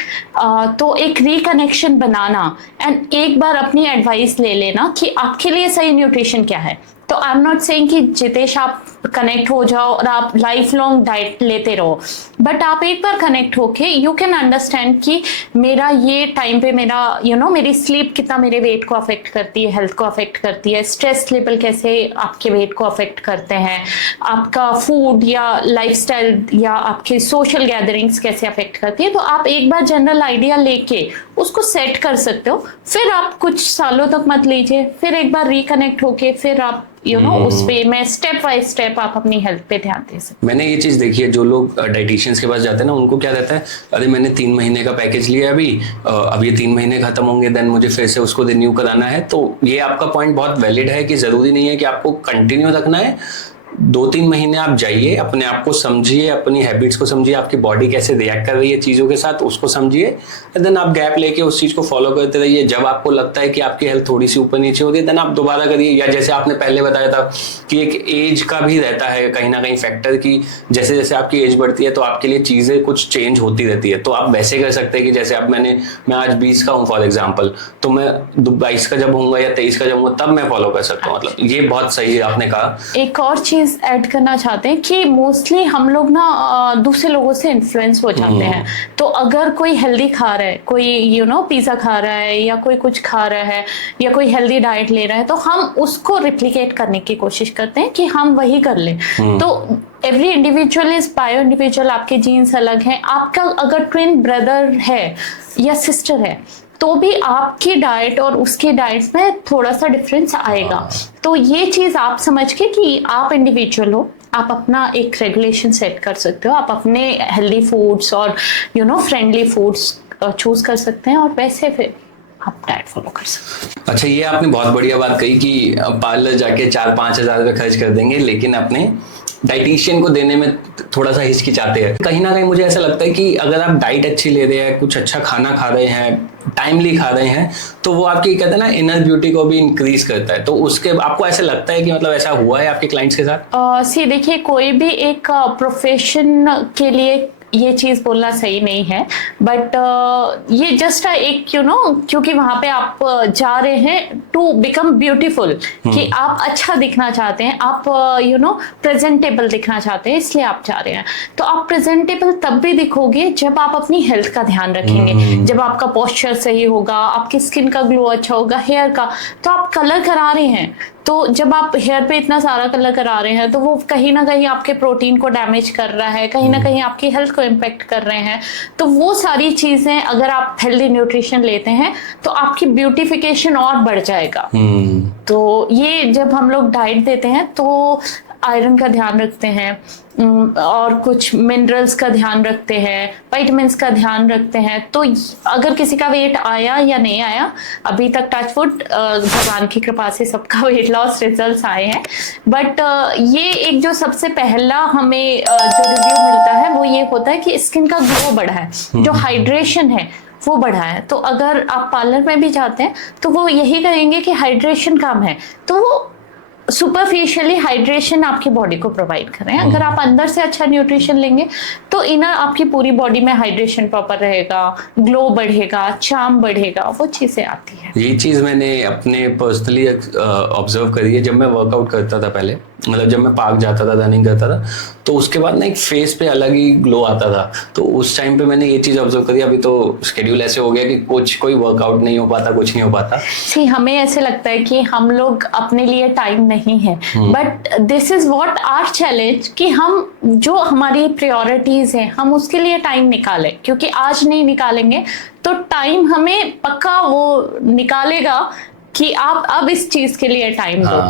तो एक रिकनेक्शन बनाना एंड एक बार अपनी एडवाइस ले लेना कि आपके लिए सही न्यूट्रिशन क्या है। तो आई एम नॉट सेइंग कि जितेश आप कनेक्ट हो जाओ और आप लाइफ लॉन्ग डाइट लेते रहो, बट आप एक बार कनेक्ट होके यू कैन अंडरस्टैंड कि मेरा ये टाइम पे मेरा मेरी स्लीप कितना मेरे वेट को अफेक्ट करती है, हेल्थ को अफेक्ट करती है, स्ट्रेस लेवल कैसे आपके वेट को अफेक्ट करते हैं, आपका फूड या लाइफस्टाइल या आपके सोशल गैदरिंग्स कैसे अफेक्ट करती है। तो आप एक बार जनरल आइडिया लेके उसको सेट कर सकते हो, फिर आप कुछ सालों तक मत लीजिए, फिर एक बार रिकनेक्ट होके फिर आप उस पे में स्टेप बाय स्टेप आप अपनी हेल्थ पे ध्यान दे सकते। मैंने ये चीज देखी है, जो लोग डाइटिशियंस के पास जाते हैं ना, उनको क्या रहता है, अरे मैंने 3 महीने का पैकेज लिया अब ये 3 महीने खत्म होंगे, देन मुझे फिर से उसको रिन्यू कराना है। तो ये आपका पॉइंट बहुत वैलिड है कि जरूरी नहीं है कि आपको कंटिन्यू रखना है। 2-3 महीने आप जाइए, अपने आप को समझिए, अपनी हैबिट्स को समझिए, आपकी बॉडी कैसे रिएक्ट कर रही है चीज़ों के साथ उसको समझिए, देन आप गैप लेके उस चीज़ को फॉलो करते रहिए। जब आपको लगता है कि आपकी हेल्थ थोड़ी सी ऊपर नीचे हो रही है, देन आप दोबारा करिए। या जैसे आपने पहले बताया था कि एक एज का भी रहता है कहीं ना कहीं फैक्टर, कि जैसे जैसे आपकी एज बढ़ती है तो आपके लिए चीज़ें कुछ चेंज होती रहती है। तो आप वैसे कर सकते हैं कि जैसे अब मैं आज 20 का हूँ फॉर एग्जाम्पल, तो मैं 22 का जब होऊंगा या 23 का जब होऊंगा तब मैं फॉलो कर सकता हूँ। मतलब ये बहुत सही है आपने कहा। एक और चीज ऐड करना चाहते हैं कि मोस्टली हम लोग ना दूसरे लोगों से इन्फ्लुएंस हो जाते हैं। तो अगर कोई हेल्दी खा रहा है, कोई पिज्जा खा रहा है या कोई कुछ खा रहा है या कोई हेल्दी डाइट ले रहा है, तो हम उसको रिप्लिकेट करने की कोशिश करते हैं कि हम वही कर लें। तो every individual is bio individual, आपके जीन्स अलग हैं। आपका अगर ट्विन ब्रदर है या सिस्टर है तो भी आपकी डाइट और उसकी डाइट में थोड़ा सा डिफरेंस आएगा। तो ये चीज़ आप समझ के कि आप इंडिविजुअल हो, आप अपना एक रेगुलेशन सेट कर सकते हो, आप अपने हेल्दी फूड्स और फ्रेंडली फूड्स चूज कर सकते हैं और वैसे फिर आप डाइट फॉलो कर सकते हैं। अच्छा, ये आपने बहुत बढ़िया बात कही कि पार्लर जाके 4-5 हज़ार रुपये खर्च कर देंगे, लेकिन अपने डाइटिशियन को देने में थोड़ा सा हिचकिचाते हैं। कहीं ना कहीं मुझे ऐसा लगता है कि अगर आप डाइट अच्छी ले रहे हैं, कुछ अच्छा खाना खा रहे हैं, टाइमली खा रहे हैं, तो वो आपकी कहते हैं ना इनर ब्यूटी को भी इंक्रीज करता है। तो उसके आपको ऐसा लगता है कि मतलब ऐसा हुआ है आपके क्लाइंट्स के साथ? देखिए, कोई भी एक प्रोफेशन के लिए ये चीज़ बोलना सही नहीं है, बट ये जस्ट एक क्योंकि वहाँ पे आप जा रहे हैं टू बिकम ब्यूटीफुल, कि आप अच्छा दिखना चाहते हैं, आप प्रेजेंटेबल दिखना चाहते हैं, इसलिए आप जा रहे हैं। तो आप प्रेजेंटेबल तब भी दिखोगे जब आप अपनी हेल्थ का ध्यान रखेंगे, जब आपका पोस्चर सही होगा, आपकी स्किन का ग्लो अच्छा होगा, हेयर का। तो आप कलर करा रहे हैं, तो जब आप हेयर पे इतना सारा कलर करा रहे हैं तो वो कहीं ना कहीं आपके प्रोटीन को डैमेज कर रहा है, कहीं ना कहीं आपकी हेल्थ को इम्पेक्ट कर रहे हैं। तो वो सारी चीजें अगर आप हेल्दी न्यूट्रिशन लेते हैं तो आपकी ब्यूटिफिकेशन और बढ़ जाएगा। तो ये जब हम लोग डाइट देते हैं तो आयरन का ध्यान रखते हैं, और कुछ मिनरल्स का ध्यान रखते हैं, विटामिन्स का ध्यान रखते हैं। तो अगर किसी का वेट आया या नहीं आया, अभी तक टचवुड भगवान की कृपा से सबका वेट लॉस रिजल्ट्स आए हैं, बट ये एक जो सबसे पहला हमें जो रिव्यू मिलता है वो ये होता है कि स्किन का ग्लो बढ़ा है, जो हाइड्रेशन है वो बढ़ा है। तो अगर आप पार्लर में भी जाते हैं तो वो यही कहेंगे कि हाइड्रेशन कम है, तो वो सुपरफिशियली हाइड्रेशन आपकी बॉडी को प्रोवाइड कर रहे हैं। अगर आप अंदर से अच्छा न्यूट्रिशन लेंगे तो इनर आपकी पूरी बॉडी में हाइड्रेशन प्रॉपर रहेगा, ग्लो बढ़ेगा, चार्म बढ़ेगा, वो चीजें आती है। ये चीज मैंने अपने पर्सनली ऑब्जर्व करी है। जब मैं वर्कआउट करता था पहले, मतलब जब मैं पार्क जाता था, रनिंग करता था, तो उसके बाद ना एक फेस पे अलग ही ग्लो आता था। तो उस टाइम पे मैंने ये चीज ऑब्जर्व करी। अभी तो शेड्यूल ऐसे हो गया कि कोई वर्कआउट नहीं हो पाता, कुछ नहीं हो पाता। हमें ऐसे लगता है कि हम लोग अपने लिए टाइम नहीं है, but this is what our challenge, कि हम जो हमारी प्रायोरिटीज हैं हम उसके लिए टाइम निकालें, क्योंकि आज नहीं निकालेंगे तो टाइम हमें पक्का वो निकालेगा कि आप अब इस चीज के लिए टाइम दो।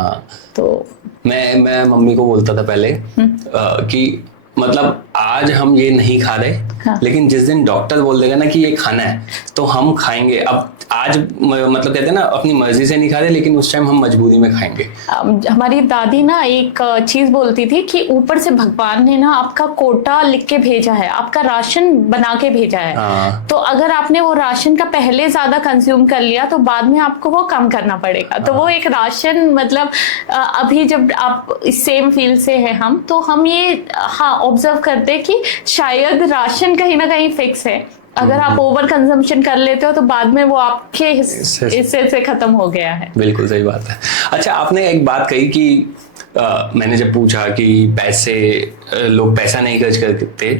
तो मैं मम्मी को बोलता था पहले कि मतलब आज हम ये नहीं खा रहे, लेकिन जिस दिन डॉक्टर बोल देगा ना कि ये खाना है तो हम खाएंगे। अब आज मतलब कहते हैं ना, अपनी मर्जी से नहीं खा रहे, लेकिन उस टाइम हम मजबूरी में खाएंगे। हमारी दादी ना एक चीज बोलती थी कि ऊपर से भगवान ने ना आपका कोटा लिख के भेजा है, आपका राशन बना के भेजा है। तो अगर आपने वो राशन का पहले ज्यादा कंज्यूम कर लिया तो बाद में आपको वो कम करना पड़ेगा। तो वो एक राशन, मतलब अभी जब आप सेम फील्ड से है हम, तो हम ये ऑब्जर्व करते कि शायद राशन कहीं ना कहीं फिक्स है। अगर आप ओवर कंजम्पशन कर लेते हो तो बाद में वो आपके हिस्से से खत्म हो गया है। बिल्कुल सही बात है। अच्छा, आपने एक बात कही कि मैंने जब पूछा कि लोग पैसा नहीं खर्च करते,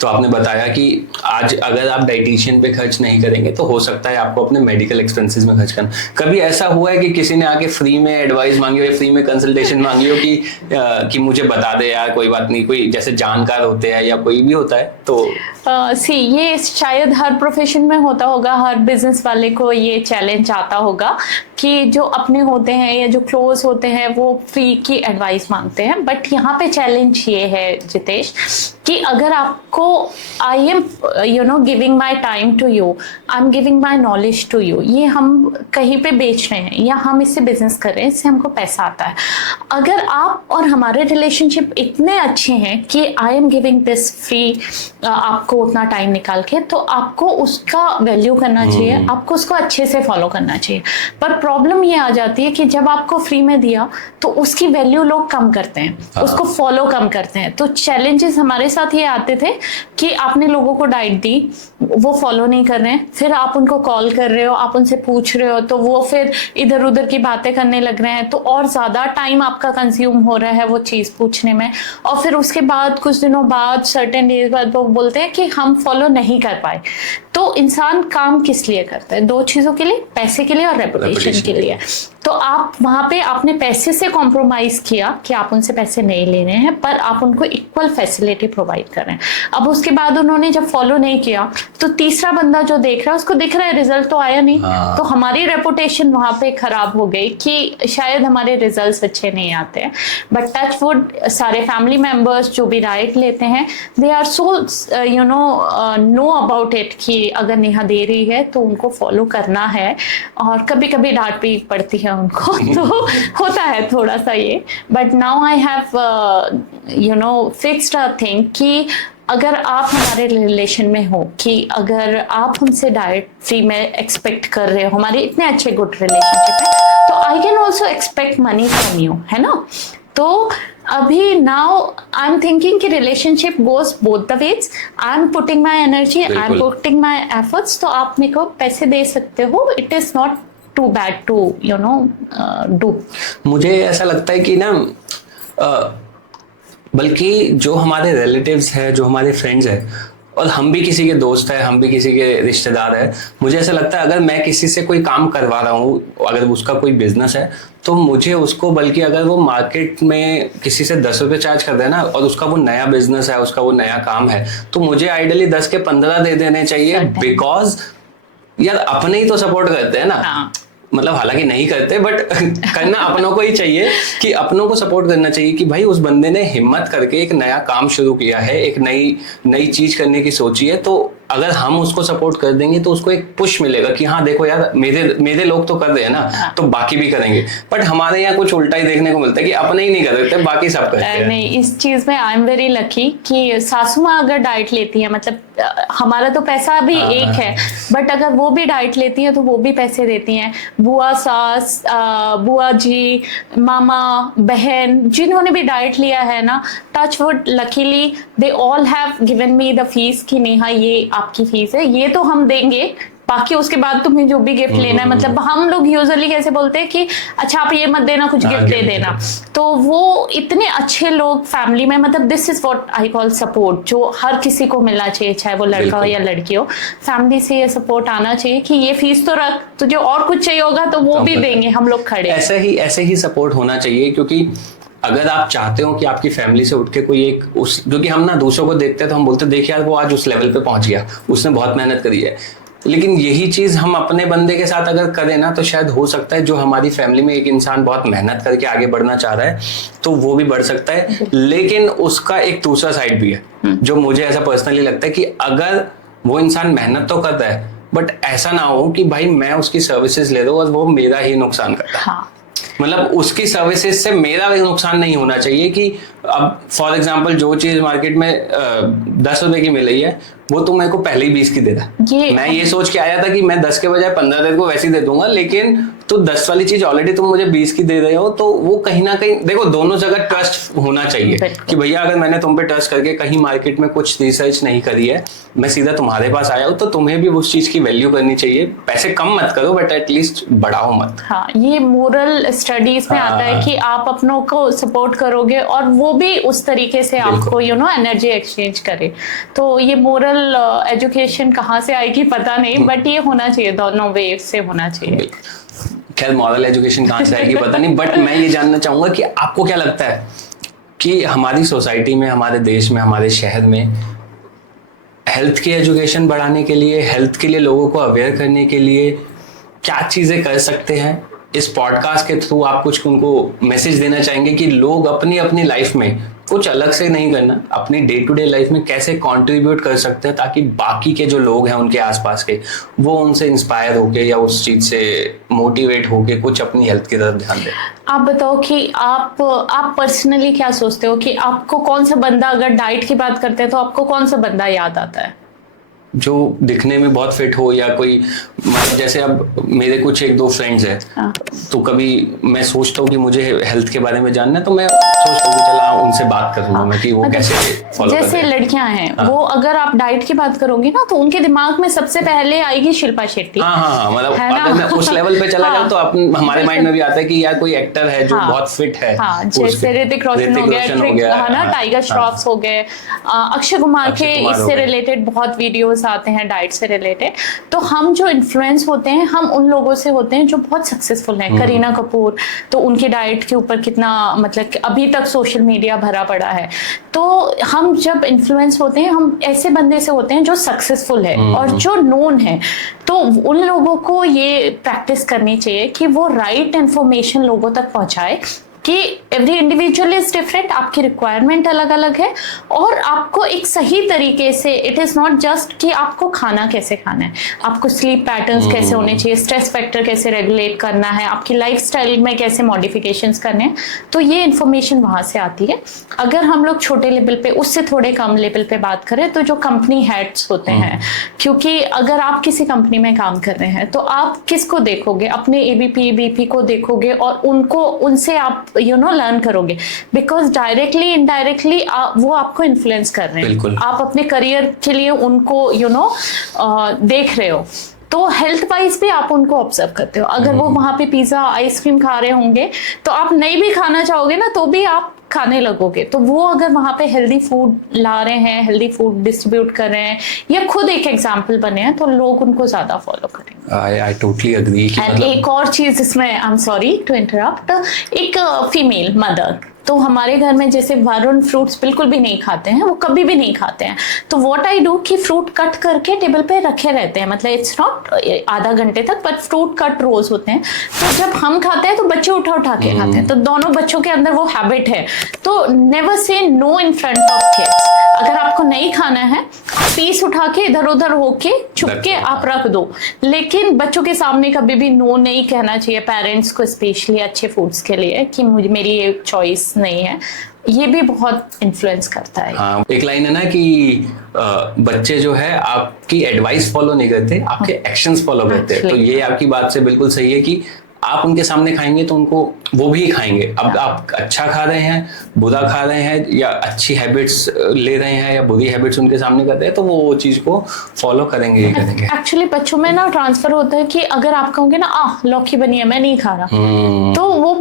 तो आपने बताया कि आज अगर आप डाइटिशियन पे खर्च नहीं करेंगे तो हो सकता है आपको अपने मेडिकल एक्सपेंसेस में खर्च करना। कभी ऐसा हुआ है कि किसी ने आके फ्री में एडवाइस मांगी हो, फ्री में कंसल्टेशन मांगी हो कि मुझे बता दे यार, कोई बात नहीं, कोई जैसे जानकार होते हैं या कोई भी होता है तो ये शायद हर प्रोफेशन में होता होगा, हर बिजनेस वाले को ये चैलेंज आता होगा कि जो अपने होते हैं या जो क्लोज होते हैं वो फ्री की एडवाइस मांगते हैं। बट यहाँ पे चैलेंज ये है जितेश कि अगर आपको I am giving my time to you, I am giving my knowledge to you, ये हम कहीं पे बेच रहे हैं या हम इससे बिजनेस कर रहे हैं, इससे हमको पैसा आता है। अगर आप और हमारे रिलेशनशिप इतने अच्छे हैं कि आई एम गिविंग दिस फ्री, आपको उतना टाइम निकाल के, तो आपको उसका वैल्यू करना चाहिए, आपको उसको अच्छे से फॉलो करना चाहिए। पर प्रॉब्लम ये आ जाती है कि जब आपको फ्री में दिया तो उसकी वैल्यू लोग कम करते हैं, उसको फॉलो कम करते हैं। तो चैलेंजेस हमारे साथ ये आते थे कि आपने लोगों को डाइट दी, वो फॉलो नहीं कर रहे हैं, फिर आप उनको कॉल कर रहे हो, आप उनसे पूछ रहे हो, तो वो फिर इधर उधर की बातें करने लग रहे हैं, तो और ज्यादा टाइम आपका कंज्यूम हो रहा है वो चीज पूछने में। और फिर उसके बाद कुछ दिनों बाद, सर्टेन डेज बाद, वो बोलते हैं कि हम फॉलो नहीं कर पाए। तो इंसान काम किस लिए करता है? दो चीजों के लिए, पैसे के लिए और रेपुटेशन के लिए। तो आप वहां पे आपने पैसे से कॉम्प्रोमाइज किया कि आप उनसे पैसे नहीं ले रहे हैं, पर आप उनको इक्वल फैसिलिटी प्रोवाइड कर रहे हैं। अब उसके बाद उन्होंने जब फॉलो नहीं किया तो तीसरा बंदा जो देख रहा है उसको दिख रहा है रिजल्ट तो आया नहीं, तो हमारी रेपुटेशन वहां पे खराब हो गई कि शायद हमारे रिजल्ट्स अच्छे नहीं आते हैं। बट टच वुड, सारे फैमिली मेंबर्स जो भी डाइट लेते हैं, they are so know about it कि अगर नेहा दे रही है तो उनको फॉलो करना है। और कभी कभी डांट भी पड़ती है उनको, तो होता है थोड़ा सा ये। But now I have fixed a thing कि अगर आप हमारे रिलेशन में हो, कि अगर आप हमसे डाइट फ्री में एक्सपेक्ट कर रहे हो, हमारे इतने अच्छे गुड रिलेशनशिप है, तो I can also expect money from you, है ना। तो अभी नाउ आई एम थिंकिंग कि relationship goes both the ways. I am putting my energy, I am putting my efforts, तो आप मेरे को पैसे दे सकते हो. It is not too bad to do. मुझे ऐसा लगता है कि ना बल्कि जो हमारे रिलेटिव्स हैं, जो हमारे फ्रेंड्स हैं, और हम भी किसी के दोस्त हैं, हम भी किसी के रिश्तेदार हैं, मुझे ऐसा लगता है अगर मैं किसी से कोई काम करवा रहा हूँ, अगर उसका कोई बिजनेस है, तो मुझे उसको, बल्कि अगर वो मार्केट में किसी से 10 रुपये चार्ज कर देना और उसका वो नया बिजनेस है, उसका वो नया काम है, तो मुझे आइडियली 10 के 15 दे देने चाहिए. बिकॉज यार अपने ही तो सपोर्ट करते हैं ना. हाँ. मतलब हालांकि नहीं करते, बट करना अपनों को ही चाहिए, कि अपनों को सपोर्ट करना चाहिए कि भाई उस बंदे ने हिम्मत करके एक नया काम शुरू किया है, एक नई चीज करने की सोची है, तो अगर हम उसको सपोर्ट कर देंगे तो उसको एक पुश मिलेगा कि हाँ देखो यार मेरे लोग तो कर रहे हैं ना, तो बाकी भी करेंगे. बट हमारे यहाँ कुछ उल्टा ही देखने को मिलता है कि अपने ही नहीं कर देते, बाकी सब करते हैं. नहीं, इस चीज में आई एम वेरी लकी कि सासू माँ अगर डाइट लेती है, मतलब हमारा तो पैसा भी एक है, बट अगर वो भी डाइट लेती है तो वो भी पैसे देती हैं. बुआ सास, बुआ जी, मामा, बहन, जिन्होंने भी डाइट लिया है ना, touch wood, luckily they all have given me the fees कि नेहा ये आपकी फीस है, ये तो हम देंगे, बाकी उसके बाद तुम्हें जो भी गिफ्ट लेना है. मतलब हम लोग यूजुअली कैसे बोलते हैं कि अच्छा आप ये मत देना, कुछ गिफ्ट दे देना. तो वो इतने अच्छे लोग फैमिली में, मतलब this is what I call support, जो हर किसी को मिलना चाहिए, चाहे वो लड़का हो या लड़की हो. फैमिली से ये सपोर्ट आना चाहिए कि ये फीस तो रख, तुझे और कुछ चाहिए होगा तो वो भी देंगे, हम लोग खड़े. ऐसे ही सपोर्ट होना चाहिए. क्योंकि अगर आप चाहते हो कि आपकी फैमिली से उठ के कोई एक क्योंकि हम ना दूसरों को देखते हैं तो हम बोलते देख यार वो आज उस लेवल पे पहुंच गया, उसने बहुत मेहनत करी है, लेकिन यही चीज हम अपने बंदे के साथ अगर करें ना, तो शायद हो सकता है जो हमारी फैमिली में एक इंसान बहुत मेहनत करके आगे बढ़ना चाह रहा है तो वो भी बढ़ सकता है. लेकिन उसका एक दूसरा साइड भी है जो मुझे ऐसा पर्सनली लगता है कि अगर वो इंसान मेहनत तो करता है, बट ऐसा ना हो कि भाई मैं उसकी सर्विसेज ले रहा हूँ और वो मेरा ही नुकसान करता है. हाँ. मतलब उसकी सर्विसेज से मेरा भी नुकसान नहीं होना चाहिए कि अब फॉर एग्जांपल जो चीज मार्केट में 10 रुपए की मिल रही है वो तो मेरे को पहले ही 20 की दे रहा. मैं ये सोच के आया था कि मैं 10 के बजाय 15 तेरे को वैसे ही दे दूंगा, लेकिन तो 10 वाली चीज ऑलरेडी तुम मुझे 20 की दे रहे हो, तो वो कहीं ना कहीं देखो दोनों जगह ट्रस्ट होना चाहिए कि भैया अगर मैंने तुम पे ट्रस्ट करके कहीं मार्केट में कुछ रिसर्च नहीं करी है, मैं सीधा तुम्हारे पास आया हूँ, तो तुम्हें भी उस चीज की वैल्यू करनी चाहिए. पैसे कम मत करो बट एटलीस्ट बढ़ाओ मत. हाँ, ये मोरल स्टडीज में आता है कि आप अपनों को सपोर्ट करोगे और वो भी उस तरीके से आपको एनर्जी एक्सचेंज करे. तो ये मोरल एजुकेशन कहाँ से आएगी पता नहीं, बट ये होना चाहिए, दोनों वे से होना चाहिए. खैर मॉरल एजुकेशन कहाँ से आएगी पता नहीं, बट मैं ये जानना चाहूंगा कि आपको क्या लगता है कि हमारी सोसाइटी में, हमारे देश में, हमारे शहर में हेल्थ की एजुकेशन बढ़ाने के लिए, हेल्थ के लिए लोगों को अवेयर करने के लिए क्या चीजें कर सकते हैं? इस पॉडकास्ट के थ्रू आप कुछ उनको मैसेज देना चाहेंगे कि लोग अपनी अपनी लाइफ में कुछ अलग से नहीं करना, अपनी डे टू डे लाइफ में कैसे कंट्रीब्यूट कर सकते हैं ताकि बाकी के जो लोग हैं उनके आसपास के, वो उनसे इंस्पायर होके या उस चीज से मोटिवेट होके कुछ अपनी हेल्थ की तरफ ध्यान दें. आप बताओ कि आप पर्सनली क्या सोचते हो कि आपको कौन सा बंदा, अगर डाइट की बात करते हैं तो आपको कौन सा बंदा याद आता है? जो दिखने में बहुत फिट हो, या कोई मतलब जैसे अब मेरे कुछ 1-2 फ्रेंड्स हैं, तो कभी मैं सोचता हूँ कि मुझे हेल्थ के बारे में जानना है, तो मैं सोचता हूँ कि चला उनसे बात करूँगा मैं कि वो कैसे फॉलो करते हैं. जैसे लड़कियां हैं, वो अगर आप डाइट की बात करोगे ना तो उनके दिमाग में सबसे पहले आएगी शिल्पा शेट्टी. हाँ, मतलब अगर मैं उस लेवल पे चला गया तो हमारे माइंड में भी आता है कि यार कोई एक्टर है जो बहुत फिट है, जैसे ऋतिक रोशन हो गया, टाइगर श्रॉफ हो गए, अक्षय कुमार के इससे रिलेटेड बहुत वीडियोस आते हैं डाइट से रिलेटेड. तो हम जो इन्फ्लुएंस होते हैं, हम उन लोगों से होते हैं जो बहुत सक्सेसफुल हैं. करीना कपूर, तो उनकी डाइट के ऊपर कितना, मतलब अभी तक सोशल मीडिया भरा पड़ा है. तो हम जब इन्फ्लुएंस होते हैं, हम ऐसे बंदे से होते हैं जो सक्सेसफुल है और जो नोन है. तो उन लोगों को ये प्रैक्टिस करनी चाहिए कि वो राइट इन्फॉर्मेशन लोगों तक पहुंचाए कि एवरी इंडिविजुअल इज डिफरेंट, आपकी रिक्वायरमेंट अलग अलग है, और आपको एक सही तरीके से, इट इज नॉट जस्ट कि आपको खाना कैसे खाना है, आपको स्लीप पैटर्न्स कैसे होने चाहिए, स्ट्रेस फैक्टर कैसे रेगुलेट करना है, आपकी लाइफस्टाइल में कैसे मॉडिफिकेशंस करने हैं. तो ये इन्फॉर्मेशन वहां से आती है. अगर हम लोग छोटे लेवल पे, उससे थोड़े कम लेवल पे बात करें तो जो कंपनी हेड्स होते हैं, क्योंकि अगर आप किसी कंपनी में काम कर रहे हैं तो आप किसको देखोगे? अपने एबीपी बीपी को देखोगे और उनसे आप लर्न करोगे, बिकॉज डायरेक्टली इनडायरेक्टली वो आपको इन्फ्लुएंस कर रहे हैं। बिल्कुल। आप अपने करियर के लिए उनको देख रहे हो, तो हेल्थ वाइज भी आप उनको ऑब्जर्व करते हो। अगर वो वहां पे पिज्जा आइसक्रीम खा रहे होंगे तो आप नहीं भी खाना चाहोगे ना, तो भी आप खाने लगोगे। तो वो अगर वहां पे हेल्दी फूड ला रहे हैं, हेल्दी फूड डिस्ट्रीब्यूट कर रहे हैं, या खुद एक एग्जाम्पल बने हैं, तो लोग उनको ज्यादा फॉलो करेंगे। I totally agree. एंड एक और चीज इसमें, I am sorry to interrupt, एक फीमेल मदर, तो हमारे घर में जैसे वरुण फ्रूट्स बिल्कुल भी नहीं खाते हैं, वो कभी भी नहीं खाते हैं। तो व्हाट आई डू कि फ्रूट कट करके टेबल पे रखे रहते हैं, मतलब इट्स नॉट आधा घंटे तक, बट फ्रूट कट रोज होते हैं। तो जब हम खाते हैं तो बच्चे उठा उठा के खाते हैं, तो दोनों बच्चों के अंदर वो हैबिट है। तो never say no in front of kids. अगर आपको नहीं खाना है, पीस उठा के इधर उधर होके छुप के आप रख दो, लेकिन बच्चों के सामने कभी भी नो नहीं कहना चाहिए पेरेंट्स को, स्पेशली अच्छे फूड्स के लिए, कि मुझे मेरी ये चॉइस नहीं है। ये भी बहुत इन्फ्लुएंस करता है। हाँ, एक लाइन है ना कि बच्चे जो है आपकी एडवाइस फॉलो नहीं करते, आपके एक्शंस फॉलो करते हैं। तो ये आपकी बात से बिल्कुल सही है कि आप उनके सामने खाएंगे तो उनको वो भी खाएंगे। अब आप अच्छा खा रहे हैं, बुरा खा रहे हैं, या अच्छी हैबिट्स ले रहे हैं या बुरी हैबिट्स उनके सामने कर रहे हैं, तो वो चीज को फॉलो करेंगे ही करेंगे। एक्चुअली बच्चों में ना ट्रांसफर होता है कि अगर आप कहोगे ना लौकी बनी है, मैं नहीं खा रहा, तो वो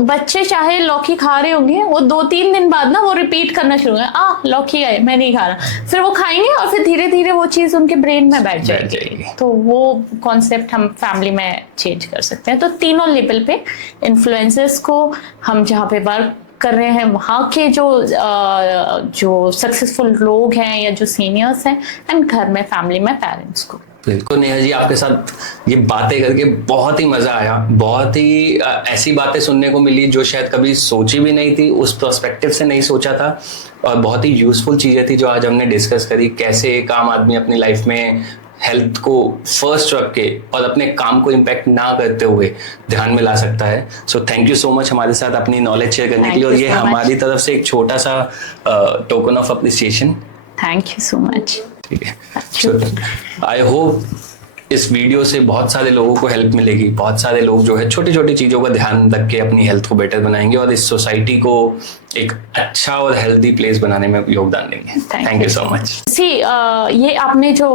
बच्चे चाहे लौकी खा रहे होंगे, वो 2-3 दिन बाद ना वो रिपीट करना शुरू होगा, लौकी है मैं नहीं खा रहा, फिर वो खाएंगे और फिर धीरे धीरे वो चीज उनके ब्रेन में बैठ जाएगी। तो वो कॉन्सेप्ट हम फैमिली में चेंज कर सकते हैं। तो तीनों लेवल पे इन्फ्लुएंसर्स को हम जहाँ पे वर्क कर रहे हैं, वहाँ के जो सक्सेसफुल लोग हैं या जो सीनियर्स हैं, एंड घर में फैमिली में पेरेंट्स को। बिल्कुल नेहा जी, आपके साथ ये बातें करके बहुत ही मजा आया। बहुत ही ऐसी बातें सुनने को मिली जो शायद कभी सोची भी नहीं थी, उस पर्सपेक्टिव से नहीं सोचा था, और बहुत ही यूजफुल चीजें थी जो आज हमने डिस्कस करी। कैसे एक आम आदमी अपनी लाइफ में हेल्थ को फर्स्ट रख के और अपने काम को इम्पैक्ट ना करते हुए ध्यान में ला सकता है। So thank you so much हमारे साथ अपनी नॉलेज शेयर करने के लिए, और ये हमारी तरफ से एक छोटा सा token of appreciation. Thank you so much. ठीक है, आई होप इस वीडियो से बहुत सारे लोगों को हेल्प मिलेगी। बहुत सारे लोग जो है छोटी छोटी चीज़ों का ध्यान रख के अपनी हेल्थ को बेटर बनाएंगे और इस सोसाइटी को एक अच्छा और हेल्दी प्लेस बनाने में योगदान देंगे। Thank you so much. ये आपने जो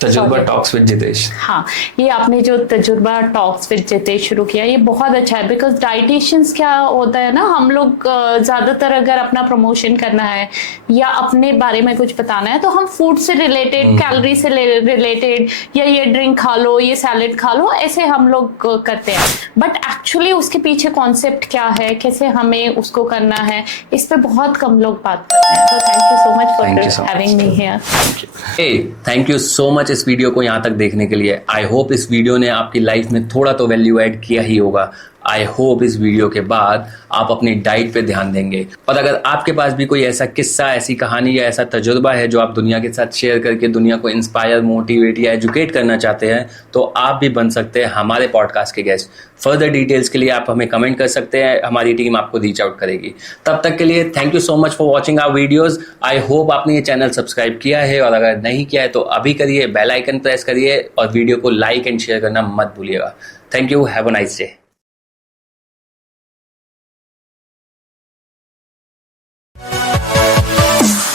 तजुर्बा टॉक्स विद जितेश, हाँ, ये आपने जो तजुर्बा टॉक्स विद जितेश शुरू किया, ये बहुत अच्छा है। बिकॉज डाइटिशियंस क्या होता है ना, हम लोग ज़्यादातर अगर अपना प्रमोशन करना है या अपने बारे में कुछ बताना है, तो हम फूड से रिलेटेड, कैलोरी से रिलेटेड, या ये ड्रिंक खा लो, ये सैलेड खा लो, ऐसे हम लोग करते हैं। बट एक्चुअली उसके पीछे कॉन्सेप्ट क्या है, कैसे हमें उसको करना है, इस पे बहुत कम लोग बात करते हैं। तो thank you so much for having me here. Thank you so much इस वीडियो को यहाँ तक देखने के लिए। आई होप इस वीडियो ने आपकी लाइफ में थोड़ा तो वैल्यू ऐड किया ही होगा। आई होप इस वीडियो के बाद आप अपनी डाइट पे ध्यान देंगे। और अगर आपके पास भी कोई ऐसा किस्सा, ऐसी कहानी या ऐसा तजुर्बा है जो आप दुनिया के साथ शेयर करके दुनिया को इंस्पायर, मोटिवेट या एजुकेट करना चाहते हैं, तो आप भी बन सकते हैं हमारे पॉडकास्ट के गेस्ट। फर्दर डिटेल्स के लिए आप हमें कमेंट कर सकते हैं, हमारी टीम आपको रीच आउट करेगी। तब तक के लिए thank you so much for watching our videos. I hope आपने ये चैनल सब्सक्राइब किया है, और अगर नहीं किया है तो अभी करिए, बेल आइकन प्रेस करिए और वीडियो को लाइक एंड शेयर करना मत भूलिएगा। Thank you, have a nice day.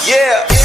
Yeah.